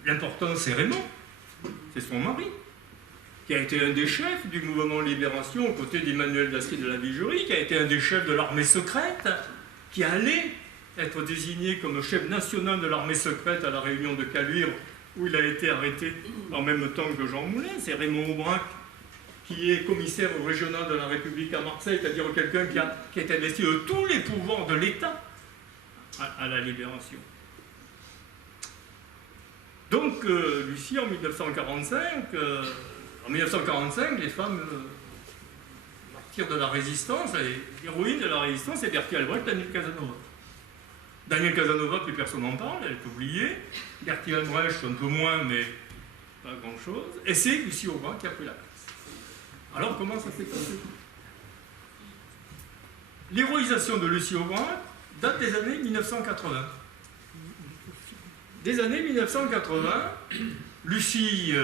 L'important, c'est Raymond, c'est son mari, qui a été un des chefs du mouvement Libération aux côtés d'Emmanuel Dacier de la Vigerie, qui a été un des chefs de l'armée secrète, qui allait être désigné comme chef national de l'armée secrète à la réunion de Caluire, où il a été arrêté en même temps que Jean Moulin. C'est Raymond Aubrac, qui est commissaire régional de la République à Marseille, c'est-à-dire quelqu'un qui a été investi de tous les pouvoirs de l'État à la Libération. Donc, Lucie, en 1945, les femmes martyrs de la résistance, les héroïnes de la résistance, c'est Bertie Albrecht, Daniel Casanova. Daniel Casanova, plus personne n'en parle, elle est oubliée. Bertie Albrecht, un peu moins, mais pas grand-chose. Et c'est Lucie Aubrac qui a pris la place. Alors, comment ça s'est passé? L'héroïsation de Lucie Aubrac date des années 1980. Des années 1980, Lucie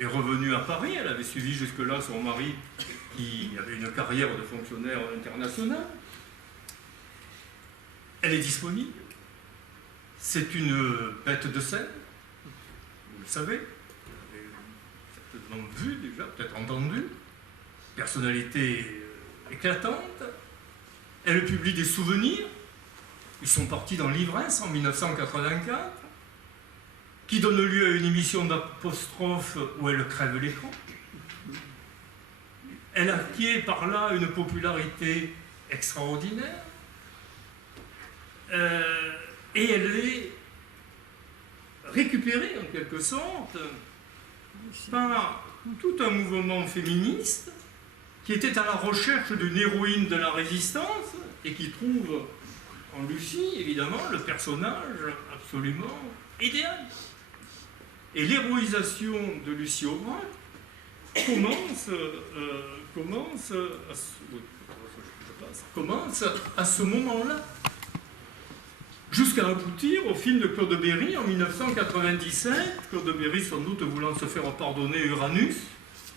est revenue à Paris. Elle avait suivi jusque-là son mari qui avait une carrière de fonctionnaire international. Elle est disponible. C'est une bête de scène. Vous le savez. Vous l'avez certainement vu déjà, peut-être entendu. Personnalité éclatante. Elle publie des souvenirs. Ils sont partis dans l'ivresse en 1984, qui donne lieu à une émission d'apostrophe où elle crève l'écran. Elle acquiert par là une popularité extraordinaire. et elle est récupérée en quelque sorte par tout un mouvement féministe qui était à la recherche d'une héroïne de la résistance et qui trouve en Lucie, évidemment, le personnage absolument idéal. Et l'héroïsation de Lucie Aubrac commence à ce moment-là, jusqu'à aboutir au film de Claude Berry en 1997. Claude Berry, sans doute voulant se faire pardonner Uranus,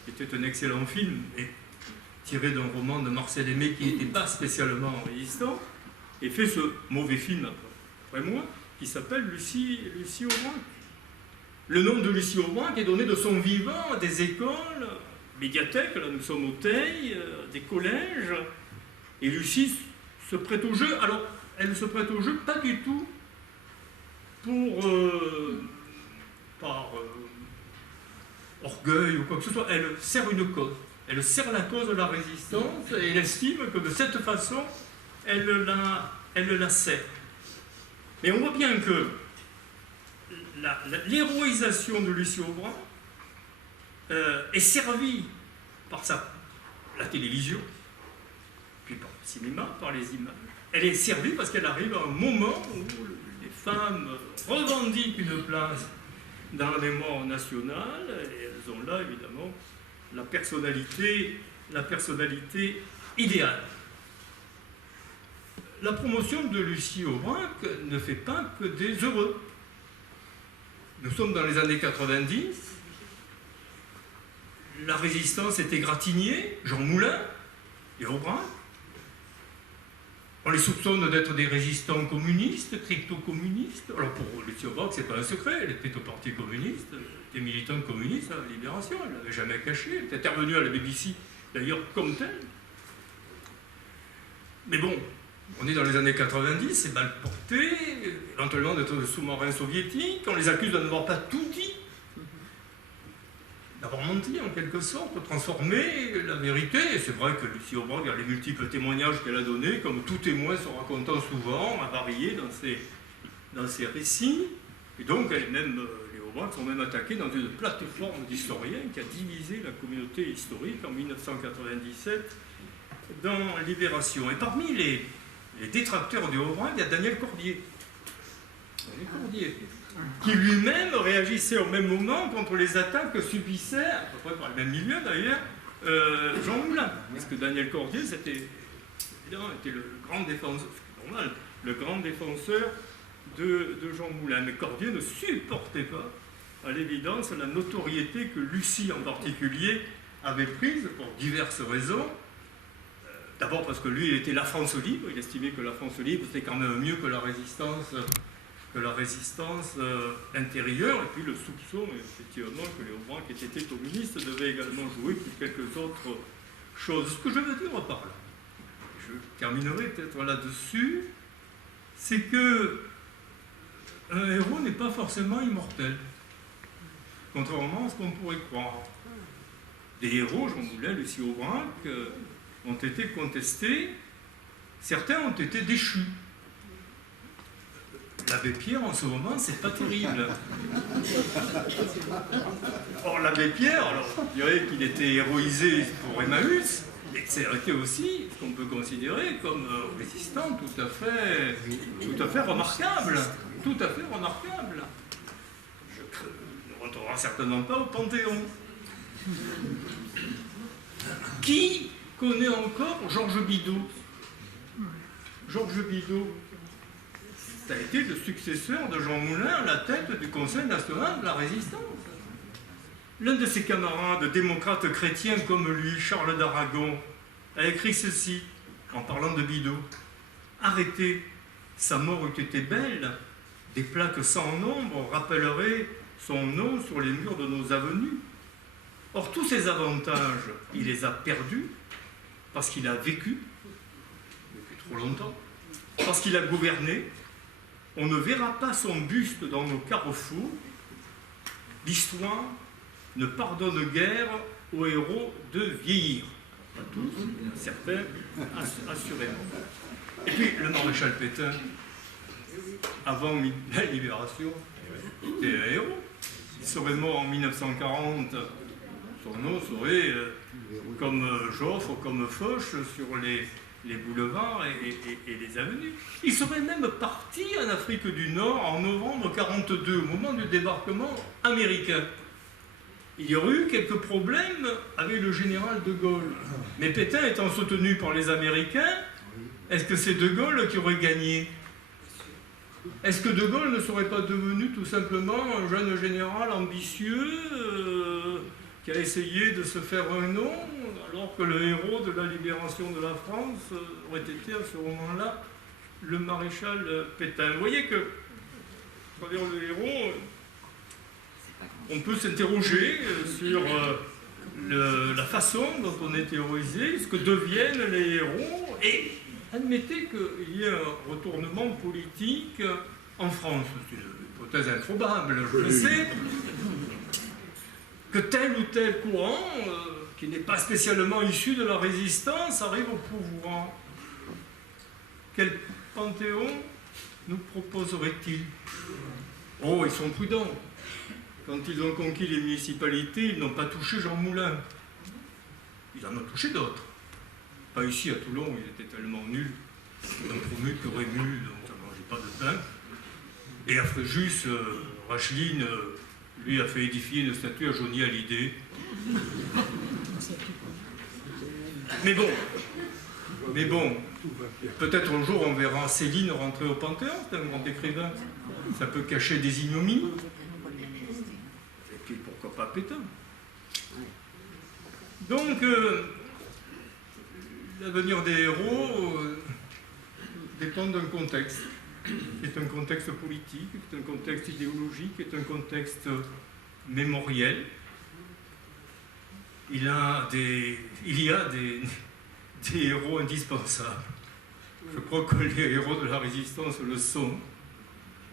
qui était un excellent film, et tiré d'un roman de Marcel Aimé qui n'était pas spécialement résistant, et fait ce mauvais film, après moi, qui s'appelle Lucie Aubrac. Le nom de Lucie Aubrac est donné de son vivant à des écoles, médiathèques, là nous sommes au Teil, des collèges, et Lucie se prête au jeu. Alors, elle se prête au jeu pas du tout par orgueil ou quoi que ce soit. Elle sert une cause. Elle sert la cause de la résistance et elle estime que de cette façon, elle la sert. Mais on voit bien que l'héroïsation de Lucie Aubrac est servie par la télévision, puis par le cinéma, par les images. Elle est servie parce qu'elle arrive à un moment où les femmes revendiquent une place dans la mémoire nationale et elles ont là, évidemment, la personnalité idéale. La promotion de Lucie Aubrac ne fait pas que des heureux. Nous sommes dans les années 90, la résistance est égratignée, Jean Moulin et Aubrac. On les soupçonne d'être des résistants communistes, crypto-communistes. Alors pour Lucie Aubrac, c'est pas un secret, elle était au Parti communiste, elle était militante communiste à la Libération, elle ne l'avait jamais caché, elle est intervenue à la BBC d'ailleurs comme telle. Mais bon, on est dans les années 90, c'est mal porté, éventuellement d'être des sous-marins soviétiques, on les accuse de n'avoir pas tout dit, d'avoir menti en quelque sorte, transformer la vérité. Et c'est vrai que Lucie Aubrac, les multiples témoignages qu'elle a donnés, comme tout témoin se racontant souvent, a varié dans ses récits. Et donc, les Aubrac sont même attaqués dans une plateforme d'historiens qui a divisé la communauté historique en 1997 dans Libération. Et parmi les détracteurs de Aubrac, il y a Daniel Cordier. Qui lui-même réagissait au même moment contre les attaques que subissait, à peu près par le même milieu d'ailleurs, Jean Moulin. Parce que Daniel Cordier, était le grand défenseur, c'est normal, le grand défenseur de Jean Moulin. Mais Cordier ne supportait pas, à l'évidence, la notoriété que Lucie en particulier avait prise pour diverses raisons. D'abord parce que lui, il était la France libre, il estimait que la France libre, c'était quand même mieux que la résistance intérieure, et puis le soupçon, effectivement, que les Aubrac qui étaient communistes devaient également jouer, puis quelques autres choses. Ce que je veux dire par là, je terminerai peut-être là-dessus, c'est que un héros n'est pas forcément immortel, contrairement à ce qu'on pourrait croire. Des héros, Jean Moulin, Lucie Aubrac, ont été contestés, certains ont été déchus. L'abbé Pierre, en ce moment, c'est pas terrible. Or, l'abbé Pierre, alors, on dirait qu'il était héroïsé pour Emmaüs, et c'est été aussi ce qu'on peut considérer comme résistant tout à fait remarquable. Tout à fait remarquable. Ne rentrera certainement pas au Panthéon. Qui connaît encore Georges Bidault? Georges Bidault, ça a été le successeur de Jean Moulin à la tête du Conseil national de la résistance. L'un de ses camarades démocrates chrétiens comme lui, Charles d'Aragon, a écrit ceci en parlant de Bidault. Arrêtez, sa mort eût été belle, des plaques sans nombre rappelleraient son nom sur les murs de nos avenues. Or, tous ces avantages, il les a perdus parce qu'il a vécu depuis trop longtemps, parce qu'il a gouverné. On ne verra pas son buste dans nos carrefours. L'histoire ne pardonne guère aux héros de vieillir. Pas tous, certains, assurément. Et puis, le maréchal Pétain, avant la libération, était un héros. Il serait mort en 1940, son nom serait comme Joffre, comme Foch sur les boulevards et les avenues. Il serait même parti en Afrique du Nord en novembre 1942, au moment du débarquement américain. Il y aurait eu quelques problèmes avec le général de Gaulle. Mais Pétain étant soutenu par les Américains, est-ce que c'est de Gaulle qui aurait gagné? Est-ce que de Gaulle ne serait pas devenu tout simplement un jeune général ambitieux qui a essayé de se faire un nom, alors que le héros de la libération de la France aurait été à ce moment-là le maréchal Pétain? Vous voyez que, à travers le héros, on peut s'interroger sur la façon dont on est héroïsé, ce que deviennent les héros, et admettez qu'il y ait un retournement politique en France. C'est une hypothèse improbable, je le sais, que tel ou tel courant, qui n'est pas spécialement issu de la résistance, arrive au pouvoir. Quel panthéon nous proposerait-il? Oh, ils sont prudents. Quand ils ont conquis les municipalités, ils n'ont pas touché Jean Moulin. Ils en ont touché d'autres. Pas ici, à Toulon, ils étaient tellement nuls. Ils n'ont promu que Rému, donc ça ne mangeait pas de pain. Et à Fréjus, Racheline, lui, a fait édifier une statue à Johnny Hallyday. Mais bon, peut-être un jour on verra Céline rentrer au Panthéon, c'est un grand écrivain. Ça peut cacher des ignominies. Et puis pourquoi pas Pétain? Donc, l'avenir des héros dépend d'un contexte. C'est un contexte politique, c'est un contexte idéologique, c'est un contexte mémoriel. Il y a des héros indispensables. Je crois que les héros de la résistance le sont.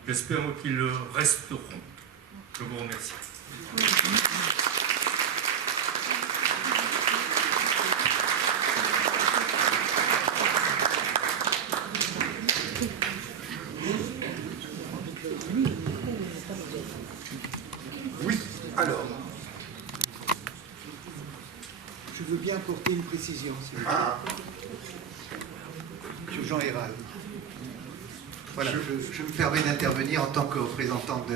J'espère qu'ils le resteront. Je vous remercie. Oui, alors. Je veux bien apporter une précision, s'il vous plaît. Monsieur Jean Hérald. Voilà, je me permets d'intervenir en tant que représentant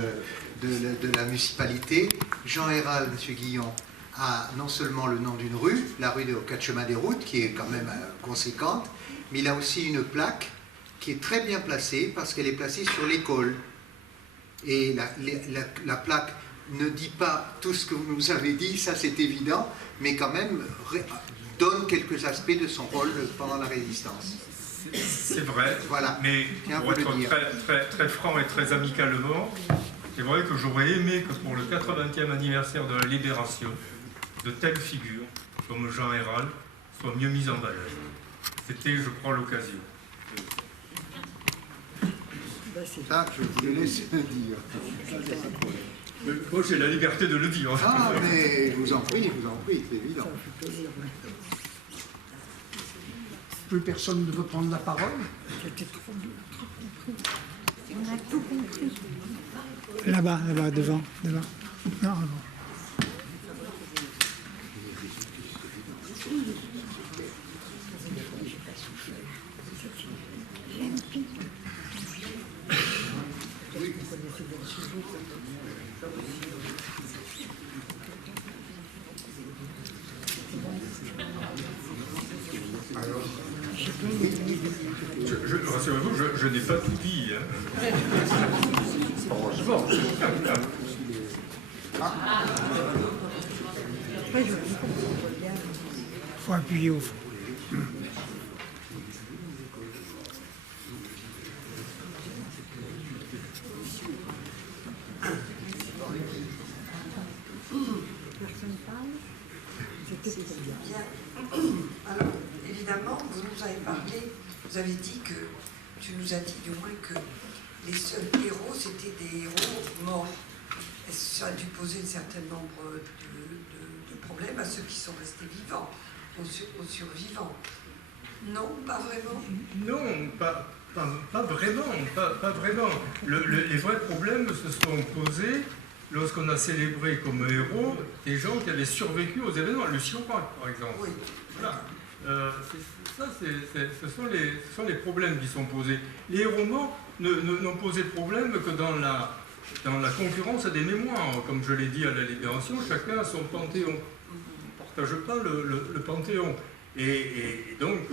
de la municipalité. Jean Hérald, monsieur Guillon, a non seulement le nom d'une rue, la rue aux 4 chemins des routes, qui est quand même conséquente, mais il a aussi une plaque qui est très bien placée parce qu'elle est placée sur l'école. Et la plaque ne dit pas tout ce que vous nous avez dit, ça c'est évident, mais quand même donne quelques aspects de son rôle pendant la résistance. C'est vrai, voilà. Mais pour être très franc et très amicalement, c'est vrai que j'aurais aimé que pour le 80e anniversaire de la Libération, de telles figures, comme Jean Hérald, soient mieux mises en valeur. C'était, je crois, l'occasion. Ça, je vous le laisse dire. Moi, j'ai la liberté de le dire. Ah, mais vous en prie, c'est évident. Plus personne ne veut prendre la parole. On a tout compris. Là-bas, devant. Non, non. Rassurez-vous, je n'ai pas tout dit. Heureusement. Il faut appuyer au fond. Alors, évidemment, vous nous avez parlé, vous avez dit que, tu nous as dit du moins que les seuls héros, c'était des héros morts. Et ça a dû poser un certain nombre de problèmes à ceux qui sont restés vivants, aux survivants. Non, pas vraiment. Non, pas pas vraiment. Pas vraiment. Les vrais problèmes se sont posés lorsqu'on a célébré comme héros des gens qui avaient survécu aux événements. Lucien Roch, par exemple. Oui. Voilà. Ce sont les problèmes qui sont posés. Les romans n'ont posé de problème que dans la concurrence des mémoires. Comme je l'ai dit à la Libération, chacun a son panthéon. On ne partage pas le panthéon. Et donc,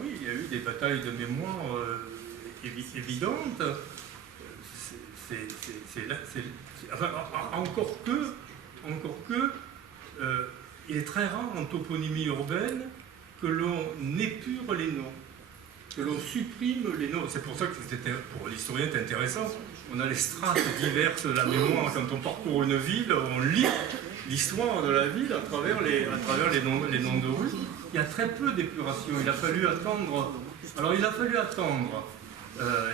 oui, il y a eu des batailles de mémoire évidentes. Enfin, encore que, il est très rare en toponymie urbaine que l'on épure les noms, que l'on supprime les noms. C'est pour ça que pour l'historien c'est intéressant. On a les strates diverses de la mémoire. Quand on parcourt une ville, on lit l'histoire de la ville à travers les noms de rues. Il y a très peu d'épuration. Il a fallu attendre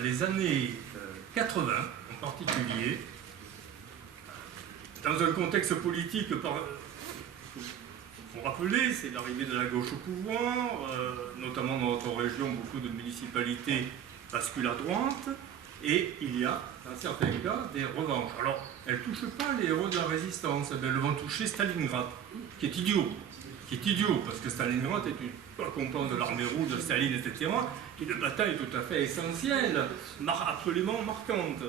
les années 80 en particulier, dans un contexte politique. Vous vous rappelez, c'est l'arrivée de la gauche au pouvoir, notamment dans notre région, beaucoup de municipalités basculent à droite, et il y a, dans certains cas, des revanches. Alors, elles ne touchent pas les héros de la résistance, elles vont toucher Stalingrad, qui est idiot, parce que Stalingrad est une composante de l'armée rouge de Staline, etc., qui est une bataille tout à fait essentielle, absolument marquante.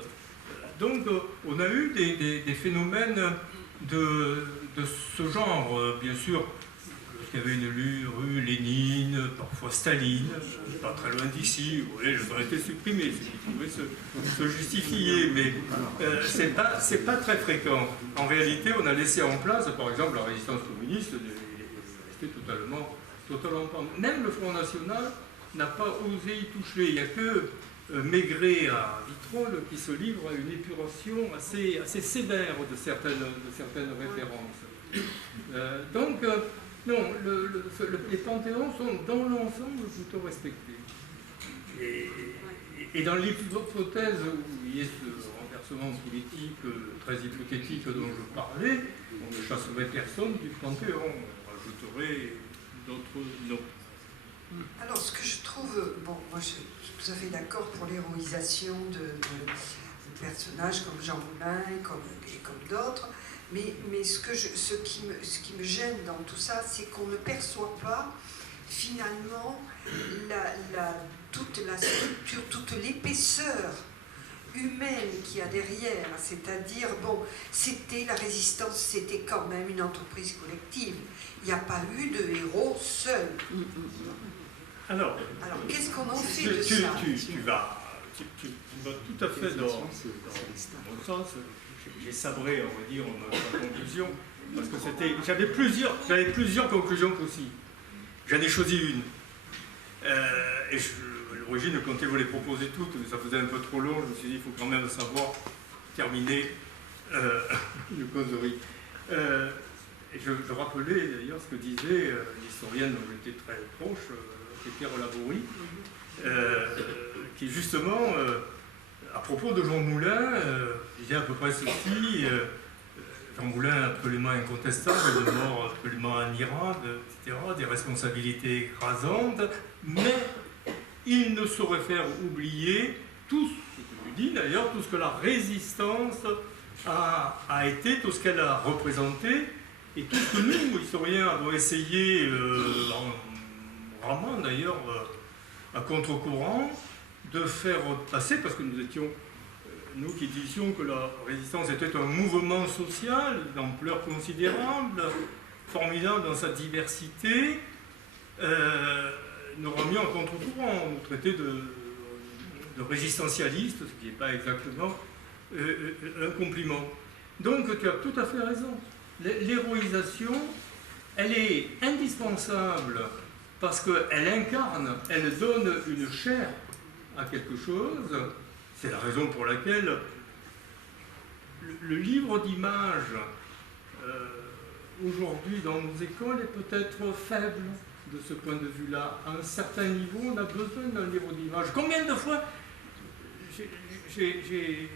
Donc, on a eu des phénomènes de ce genre, bien sûr. Il y avait une rue Lénine, parfois Staline, pas très loin d'ici, vous voyez, ça aurait été supprimé, ce qui pouvait se justifier, mais c'est pas très fréquent. En réalité, on a laissé en place, par exemple, la résistance communiste, elle est restée totalement pas. Même le Front National n'a pas osé y toucher. Il n'y a que Maigret à Vitrolles qui se livre à une épuration assez sévère de certaines références. Donc, non, les panthéons sont dans l'ensemble plutôt respectés. Et dans l'hypothèse où il y a ce renversement politique très hypothétique dont je parlais, on ne chasserait personne du panthéon, on rajouterait d'autres noms. Alors, ce que je trouve, bon, moi je suis tout à fait d'accord pour l'héroïsation de personnages comme Jean Moulin et comme d'autres, mais ce qui me gêne dans tout ça, c'est qu'on ne perçoit pas finalement toute la structure, toute l'épaisseur humaine qu'il y a derrière, c'est-à-dire, bon, la résistance, c'était quand même une entreprise collective. Il n'y a pas eu de héros seuls. Alors qu'est-ce qu'on en fait de ça? Tu vas tout à fait dans mon sens. J'ai sabré, on va dire, ma conclusion, parce que j'avais plusieurs conclusions possibles. J'en ai choisi une. Et à l'origine, je comptais vous les proposer toutes, mais ça faisait un peu trop long. Je me suis dit, il faut quand même savoir terminer une causerie. Je rappelais d'ailleurs ce que disait l'historienne dont j'étais très proche, Pierre Laborie, qui justement, à propos de Jean Moulin, disait à peu près ceci. Jean Moulin absolument incontestable, de mort absolument admirable, etc., des responsabilités écrasantes, mais il ne saurait faire oublier tout ce que tu dis d'ailleurs, tout ce que la résistance a été, tout ce qu'elle a représenté, et tout ce que nous, historiens, avons essayé, en ramant d'ailleurs à contre-courant, de faire passer, parce que nous étions, nous qui disions que la résistance était un mouvement social d'ampleur considérable, formidable dans sa diversité, nous remions en contre-courant, nous traitait de résistentialiste, ce qui n'est pas exactement un compliment. Donc tu as tout à fait raison. L'héroïsation, elle est indispensable parce qu'elle incarne, elle donne une chair à quelque chose. C'est la raison pour laquelle le livre d'images aujourd'hui dans nos écoles est peut-être faible de ce point de vue-là. À un certain niveau, on a besoin d'un livre d'images. Combien de fois j'ai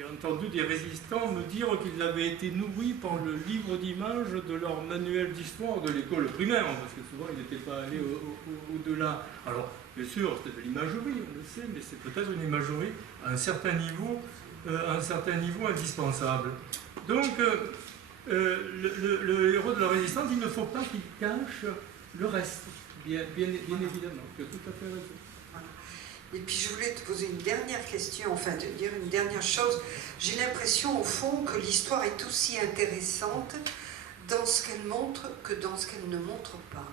j'ai entendu des résistants me dire qu'ils avaient été nourris par le livre d'images de leur manuel d'histoire de l'école primaire, parce que souvent ils n'étaient pas allés au-delà. Alors, bien sûr, c'était de l'imagerie, on le sait, mais c'est peut-être une imagerie à un certain niveau indispensable. Donc, le héros de la résistance, il ne faut pas qu'il cache le reste, bien évidemment, tu as tout à fait raison. Et puis je voulais te poser une dernière question, enfin te dire une dernière chose. J'ai l'impression au fond que l'histoire est aussi intéressante dans ce qu'elle montre que dans ce qu'elle ne montre pas.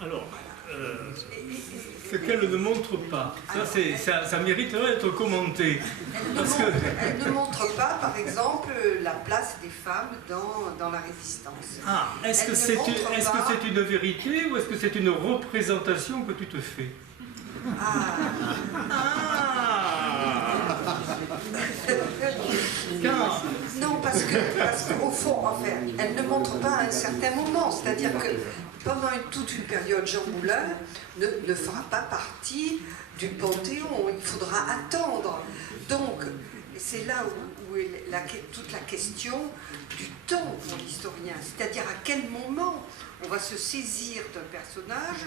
Alors, ce qu'elle ne montre pas, ça mériterait d'être commenté. Elle ne montre pas, par exemple, la place des femmes dans la résistance. Ah, est-ce que c'est une vérité ou est-ce que c'est une représentation que tu te fais? Non, parce qu'au fond, enfin, elle ne montre pas à un certain moment. C'est-à-dire que pendant toute une période, Jean Moulin ne fera pas partie du Panthéon. Il faudra attendre. Donc, c'est là où est toute la question du temps pour l'historien. C'est-à-dire à quel moment on va se saisir d'un personnage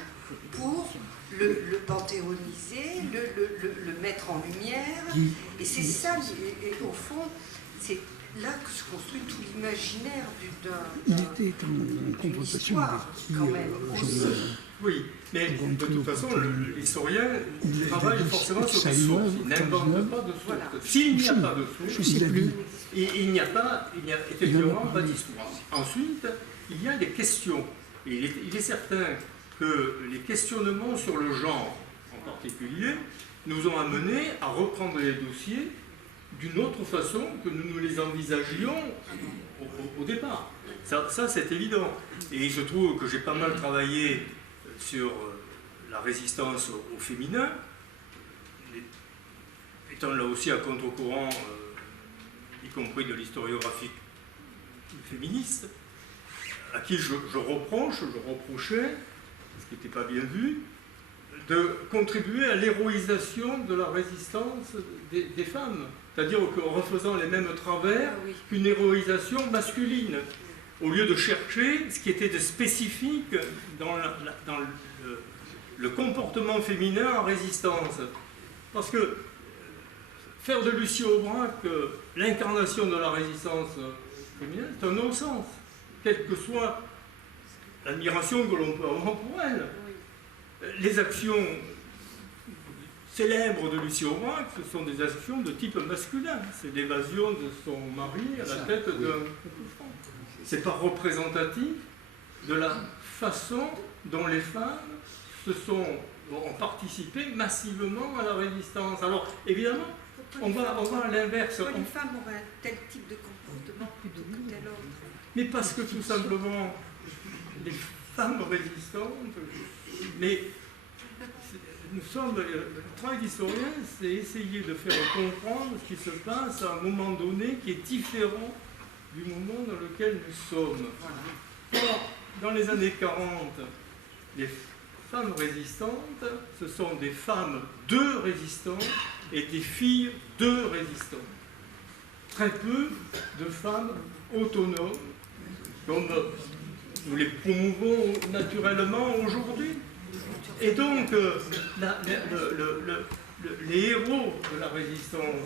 pour le panthéoniser, le mettre en lumière. Et c'est ça, et au fond, c'est là que se construit tout l'imaginaire d'une histoire, quand même, aussi. Oui, mais de toute façon, l'historien travaille forcément sur des sources. Il n'invente pas de sources. S'il n'y a pas de sources, il n'y a effectivement pas d'histoire. Ensuite, il y a des questions. Et il est certain que les questionnements sur le genre, en particulier, nous ont amenés à reprendre les dossiers d'une autre façon que nous les envisagions au départ. Ça c'est évident. Et il se trouve que j'ai pas mal travaillé sur la résistance au féminin, étant là aussi à contre-courant, y compris de l'historiographie féministe, à qui je reprochais, ce qui n'était pas bien vu, de contribuer à l'héroïsation de la résistance des femmes. C'est-à-dire qu'en refaisant les mêmes travers qu'une héroïsation masculine, au lieu de chercher ce qui était de spécifique dans le comportement féminin en résistance. Parce que faire de Lucie Aubrac l'incarnation de la résistance féminine, c'est un non-sens, quelle que soit l'admiration que l'on peut avoir pour elle. Les actions célèbres de Lucie Aubrac, ce sont des actions de type masculin. C'est l'évasion de son mari à la tête d'un coup franc. C'est pas représentatif de la façon dont les femmes ont participé massivement à la résistance. Alors, évidemment, on va à l'inverse. Pourquoi les femmes auraient un tel type de comportement plutôt que tel autre? Mais parce que tout simplement, les femmes résistantes, mais nous sommes, le travail d'historien, c'est essayer de faire comprendre ce qui se passe à un moment donné qui est différent du moment dans lequel nous sommes. Or, dans les années 40, les femmes résistantes, ce sont des femmes de résistantes et des filles de résistantes. Très peu de femmes autonomes, comme nous les promouvons naturellement aujourd'hui. Et donc, les héros de la résistance,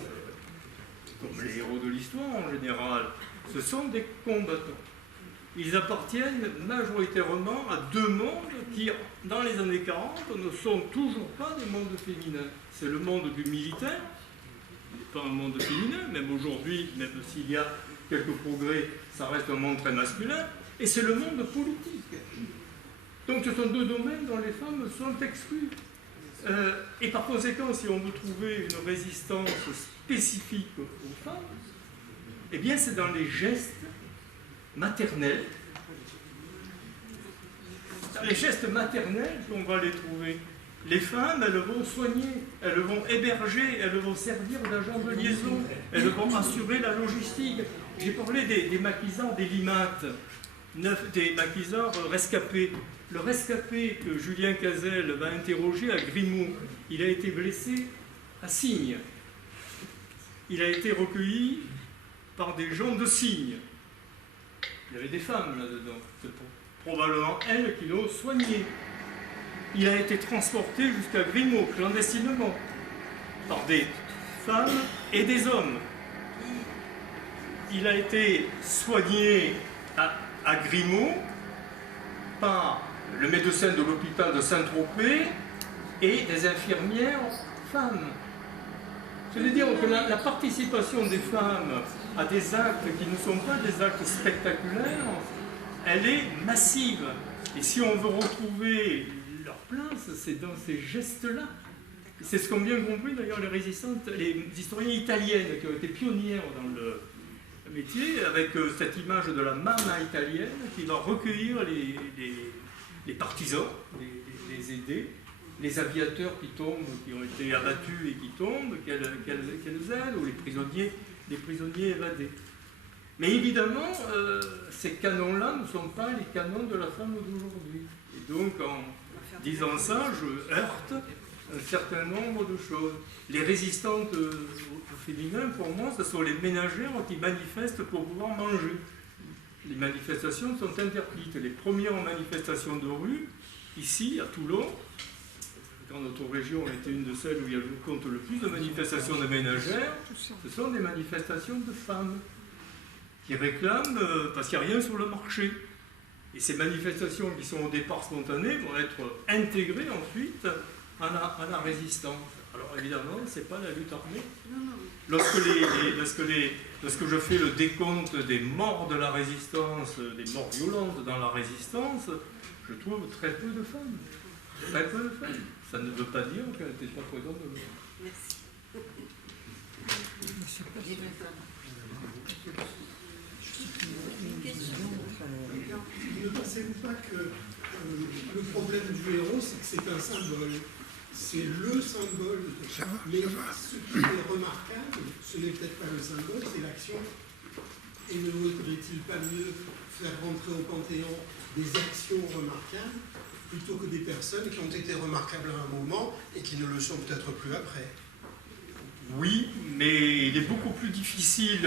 comme les héros de l'histoire en général, ce sont des combattants. Ils appartiennent majoritairement à deux mondes qui, dans les années 40, ne sont toujours pas des mondes féminins. C'est le monde du militaire, qui n'est pas un monde féminin, même aujourd'hui, même s'il y a quelques progrès, ça reste un monde très masculin, et c'est le monde politique. Donc ce sont deux domaines dont les femmes sont exclues. Et par conséquent, si on veut trouver une résistance spécifique aux femmes, eh bien c'est dans les gestes maternels. Dans les gestes maternels qu'on va les trouver. Les femmes, elles vont soigner, elles vont héberger, elles vont servir d'agents de liaison, elles vont assurer la logistique. J'ai parlé des maquisards, des limates, des maquisards rescapés. Le rescapé que Julien Cazelle va interroger à Grimaud, il a été blessé à Signes. il a été recueilli par des gens de signe. Il y avait des femmes là-dedans. C'est probablement elles qui l'ont soigné. Il a été transporté jusqu'à Grimaud, clandestinement, par des femmes et des hommes. Il a été soigné à Grimaud par le médecin de l'hôpital de Saint-Tropez et des infirmières femmes. Je veux dire que la participation des femmes à des actes qui ne sont pas des actes spectaculaires, elle est massive. Et si on veut retrouver leur place, c'est dans ces gestes-là. C'est ce qu'ont bien compris d'ailleurs les historiennes italiennes qui ont été pionnières dans le métier, avec cette image de la mamma italienne qui va recueillir les partisans, les aider, les aviateurs qui tombent, qui ont été abattus et qui tombent, qu'elles aident, ou les prisonniers évadés. Mais évidemment, ces canons-là ne sont pas les canons de la femme d'aujourd'hui. Et donc, en disant ça, je heurte un certain nombre de choses. Les résistantes au féminin, pour moi, ce sont les ménagères qui manifestent pour pouvoir manger. Les manifestations sont interdites. Les premières manifestations de rue, ici, à Toulon, quand notre région était une de celles où il y a le compte le plus de manifestations de ménagères, ce sont des manifestations de femmes qui réclament, parce qu'il n'y a rien sur le marché. Et ces manifestations qui sont au départ spontanées vont être intégrées ensuite à la résistance. Alors évidemment, ce n'est pas la lutte armée. Lorsque je fais le décompte des morts de la résistance, des morts violentes dans la résistance, je trouve très peu de femmes. Très peu de femmes. Ça ne veut pas dire qu'elles n'étaient pas présentes de l'autre. Merci. Ne pensez-vous pas que le problème du héros, c'est que c'est un symbole? C'est le symbole. Mais ce qui est remarquable, ce n'est peut-être pas le symbole, c'est l'action. Et ne vaudrait-il pas mieux faire rentrer au Panthéon des actions remarquables plutôt que des personnes qui ont été remarquables à un moment et qui ne le sont peut-être plus après? Oui, mais il est beaucoup plus difficile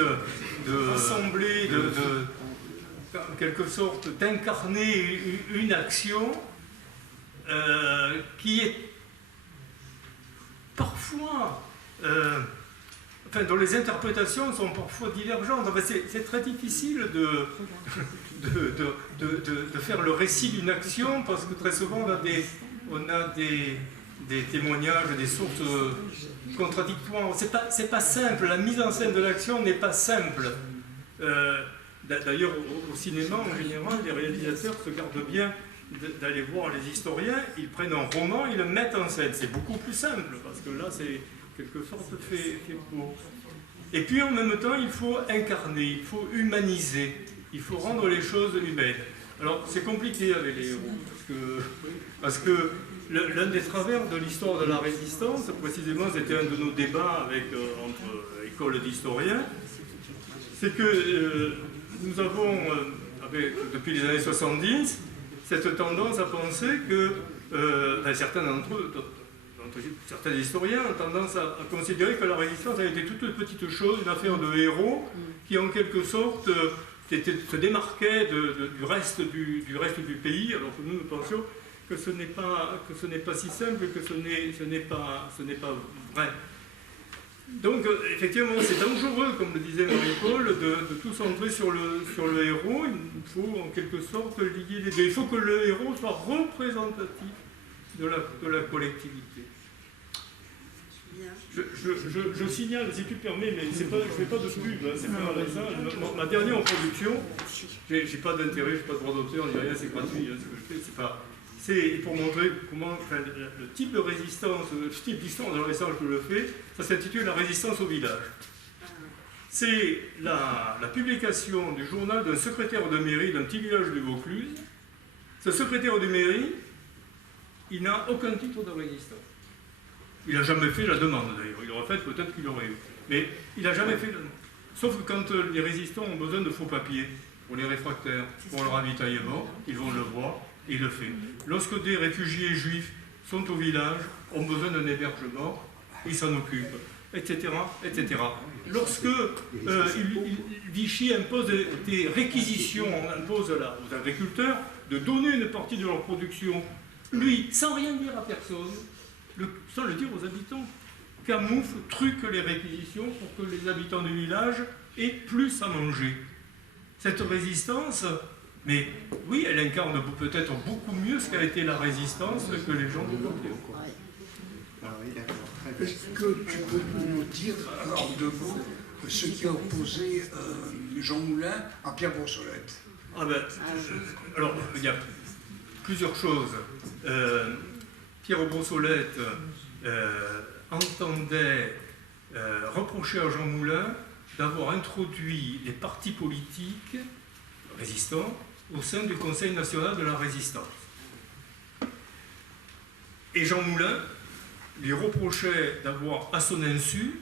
de rassembler, en quelque sorte, d'incarner une action qui est parfois, dont les interprétations sont parfois divergentes. Enfin, c'est très difficile de faire le récit d'une action parce que très souvent on a des témoignages, des sources contradictoires. C'est pas simple. La mise en scène de l'action n'est pas simple. D'ailleurs, au cinéma, en général, les réalisateurs se gardent bien d'aller voir les historiens. Ils prennent un roman, ils le mettent en scène. C'est beaucoup plus simple, parce que là, c'est quelque sorte fait pour. Et puis, en même temps, il faut incarner, il faut humaniser, il faut rendre les choses humaines. Alors, c'est compliqué avec les héros, parce que l'un des travers de l'histoire de la résistance, précisément, c'était un de nos débats entre écoles d'historiens, c'est que nous avons, depuis les années 70, cette tendance à penser que, certains d'entre eux, certains historiens ont tendance à considérer que la résistance a été toute petite chose, une affaire de héros qui, en quelque sorte, se démarquait du reste du pays, alors que nous pensions que ce n'est pas si simple, que ce n'est pas vrai. Donc, effectivement, c'est dangereux, comme le disait Marie-Paul, de tout centrer sur le héros. Il faut, en quelque sorte, lier les deux. Il faut que le héros soit représentatif de la collectivité. Je signale, si tu permets, mais je ne fais pas de pub, hein, c'est pas ça. Ma dernière production, j'ai pas d'intérêt, j'ai pas de droit d'auteur, ni rien, c'est gratuit, hein, ce que je fais, c'est pour montrer comment le type de résistance, le type d'histoire de la résistance que je fais, ça s'intitule La résistance au village. C'est la publication du journal d'un secrétaire de mairie d'un petit village du Vaucluse. Ce secrétaire de mairie, il n'a aucun titre de résistance. Il n'a jamais fait la demande d'ailleurs. Il aurait fait, peut-être qu'il aurait eu. Mais il n'a jamais fait la demande. Sauf que quand les résistants ont besoin de faux papiers pour les réfractaires, pour le ravitaillement, ils vont le voir. Et il le fait. Lorsque des réfugiés juifs sont au village, ont besoin d'un hébergement, il s'en occupe. etc., etc. Lorsque Vichy impose des réquisitions, impose aux agriculteurs de donner une partie de leur production, lui, sans rien dire à personne, sans le dire aux habitants, camoufle, truque les réquisitions pour que les habitants du village aient plus à manger. Cette résistance, mais oui, elle incarne peut-être beaucoup mieux ce qu'a été la résistance que les gens d'aujourd'hui. Ah oui, d'accord. Très bien. Est-ce que tu peux nous dire, en deux mots, ce qui a opposé Jean Moulin à Pierre Brossolette? Alors, il y a plusieurs choses. Pierre Brossolette entendait reprocher à Jean Moulin d'avoir introduit les partis politiques résistants au sein du Conseil national de la résistance. Et Jean Moulin lui reprochait d'avoir, à son insu,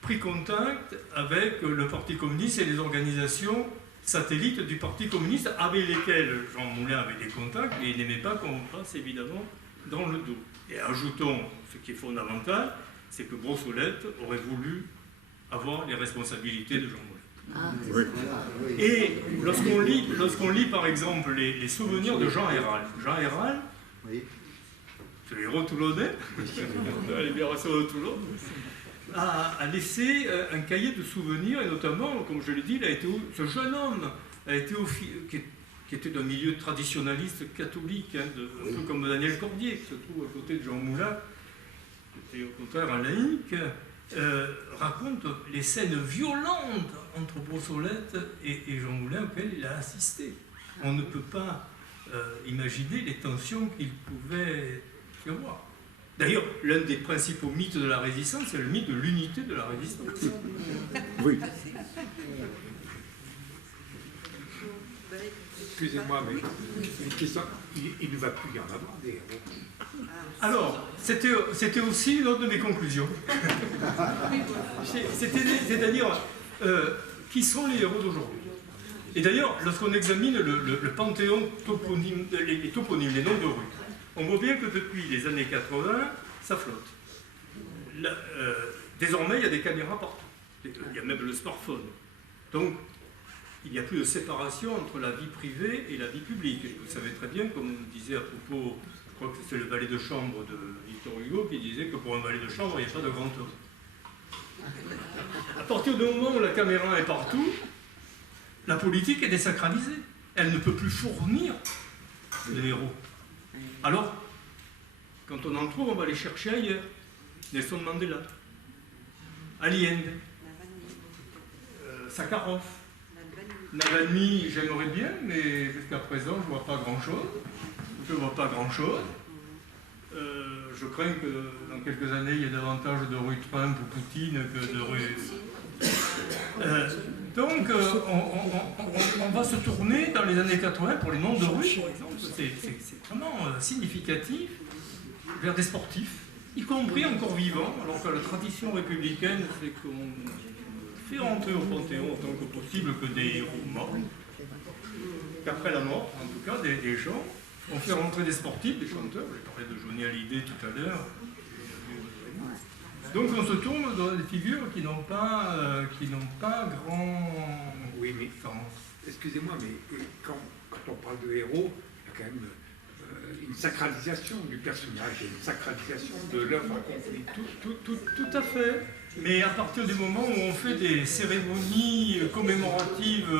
pris contact avec le Parti communiste et les organisations satellites du Parti communiste avec lesquelles Jean Moulin avait des contacts, et il n'aimait pas qu'on passe évidemment dans le dos. Et ajoutons, ce qui est fondamental, c'est que Brossolette aurait voulu avoir les responsabilités de Jean Moulin. Oui. Et lorsqu'on lit par exemple les souvenirs de Jean Ayral, Jean Ayral, Oui. le héros toulonnais, de la libération de Toulon, a laissé un cahier de souvenirs, et notamment, comme je l'ai dit, ce jeune homme a été qui était d'un milieu traditionnaliste catholique, un peu comme Daniel Cordier, qui se trouve à côté de Jean Moulin, qui était au contraire un laïc, raconte les scènes violentes entre Brossolette et Jean Moulin auxquelles il a assisté. On ne peut pas imaginer les tensions qu'il pouvait y avoir. D'ailleurs, l'un des principaux mythes de la résistance, c'est le mythe de l'unité de la résistance. Oui. Excusez-moi, mais une question, il ne va plus y en avoir des héros. Alors, c'était aussi une autre de mes conclusions. C'est-à-dire, qui sont les héros d'aujourd'hui? Et d'ailleurs, lorsqu'on examine le panthéon toponyme, les toponymes, les noms de rues, on voit bien que depuis les années 80, ça flotte. Désormais, il y a des caméras partout. Il y a même le smartphone. Donc, il n'y a plus de séparation entre la vie privée et la vie publique. Et vous savez très bien, comme on disait à propos, je crois que c'est le valet de chambre de Victor Hugo qui disait que pour un valet de chambre, il n'y a pas de grand homme. À partir du moment où la caméra est partout, la politique est désacralisée. Elle ne peut plus fournir de héros. Alors, quand on en trouve, on va les chercher ailleurs. Nelson Mandela, Allende, Sakharov, Navalny, j'aimerais bien, mais jusqu'à présent, je ne vois pas grand-chose. Je crains que dans quelques années, il y ait davantage de rue Trump ou Poutine que de rue... Donc, on va se tourner dans les années 80 pour les noms de rue, par exemple. C'est vraiment significatif vers des sportifs, y compris encore vivants, alors que la tradition républicaine, c'est qu'on fait rentrer au Panthéon autant que possible que des héros morts, qu'après la mort, en tout cas, des gens. On fait rentrer des sportifs, des chanteurs, j'ai parlé de Johnny Hallyday tout à l'heure. Donc on se tourne dans des figures qui n'ont pas grand Oui, mais sens. excusez-moi, mais quand on parle de héros, il y a quand même une sacralisation du personnage et une sacralisation de l'œuvre accomplie. Tout à fait. Mais à partir du moment où on fait des cérémonies commémoratives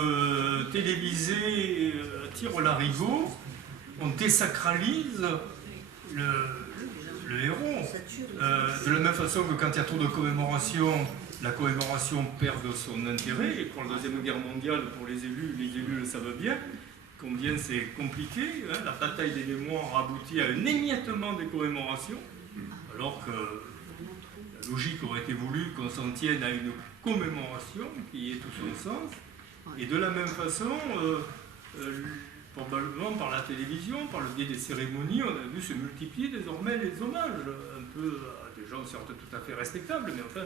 télévisées à tire-larigot, on désacralise le héros. De la même façon que quand il y a trop de commémoration, la commémoration perd de son intérêt. Et pour la Deuxième Guerre mondiale, pour les élus le savent bien, combien c'est compliqué. Hein. La bataille des mémoires a abouti à un émiettement des commémorations, alors que la logique aurait été voulue qu'on s'en tienne à une commémoration qui ait tout son sens. Et de la même façon, probablement par la télévision, par le biais des cérémonies, on a vu se multiplier désormais les hommages, un peu à des gens certes tout à fait respectables, mais enfin,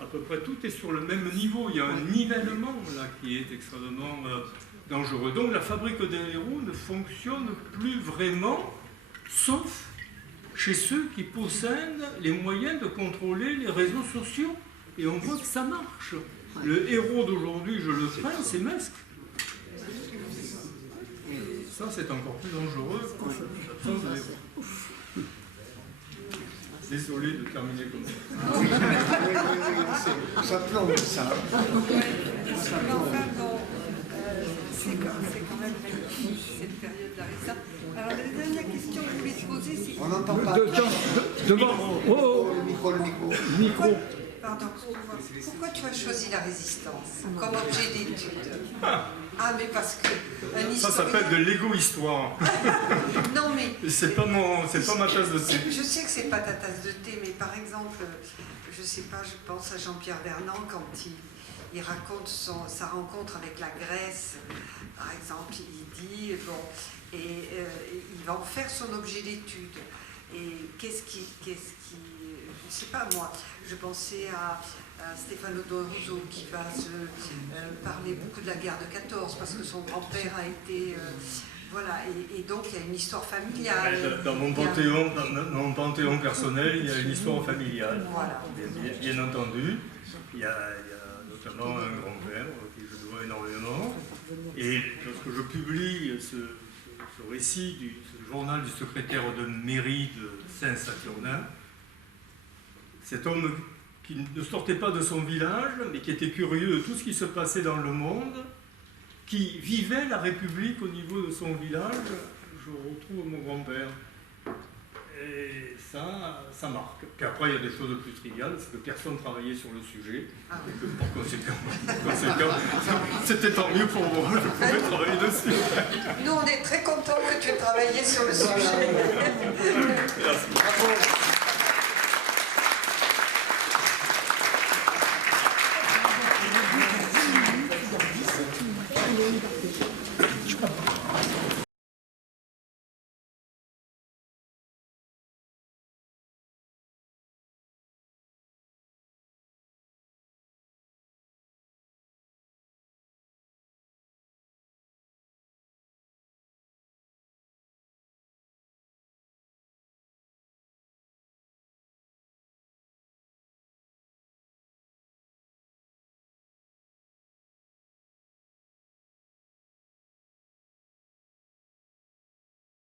à peu près tout est sur le même niveau. Il y a un nivellement là qui est extrêmement dangereux. Donc la fabrique des héros ne fonctionne plus vraiment, sauf chez ceux qui possèdent les moyens de contrôler les réseaux sociaux. et on voit que ça marche. Le héros d'aujourd'hui, je le freine, c'est Musk. Ça, c'est encore plus dangereux que l'absence de héros. Désolé de terminer comme ça. Ça plombe, ça. Mais enfin, bon, c'est quand même magnifique, cette période d'Arista. Alors, la dernière question que je voulais te poser, c'est... On n'entend pas. Devant. Oh, Le micro, le micro. micro. Pardon, excuse-moi. Pourquoi tu as choisi la résistance comme objet d'étude? Ah, mais parce que un Ça historien... s'appelle de l'égo-histoire. Non, mais... C'est pas ma tasse de thé. Je sais que c'est pas ta tasse de thé, mais par exemple, je sais pas, je pense à Jean-Pierre Vernant quand il raconte sa rencontre avec la Grèce, par exemple, il dit, bon, et il va en faire son objet d'étude. Et qu'est-ce qui, je sais pas moi, je pensais à Stefano Doruso qui va se parler beaucoup de la guerre de 14 parce que son grand-père a été... voilà, et donc il y a une histoire familiale. Dans mon panthéon personnel, il y a une histoire familiale. Voilà. Bien entendu, il y a notamment un grand-père qui je dois énormément. Et lorsque je publie ce récit ce journal du secrétaire de mairie de Saint-Saturnin, cet homme qui ne sortait pas de son village, mais qui était curieux de tout ce qui se passait dans le monde, qui vivait la République au niveau de son village, je retrouve mon grand-père. Et ça marque. Puis après, il y a des choses plus triviales, c'est que personne ne travaillait sur le sujet. Et que par conséquent, c'était tant mieux pour moi, je pouvais travailler dessus. Nous, on est très contents que tu aies travaillé sur le sujet. Merci. Bravo.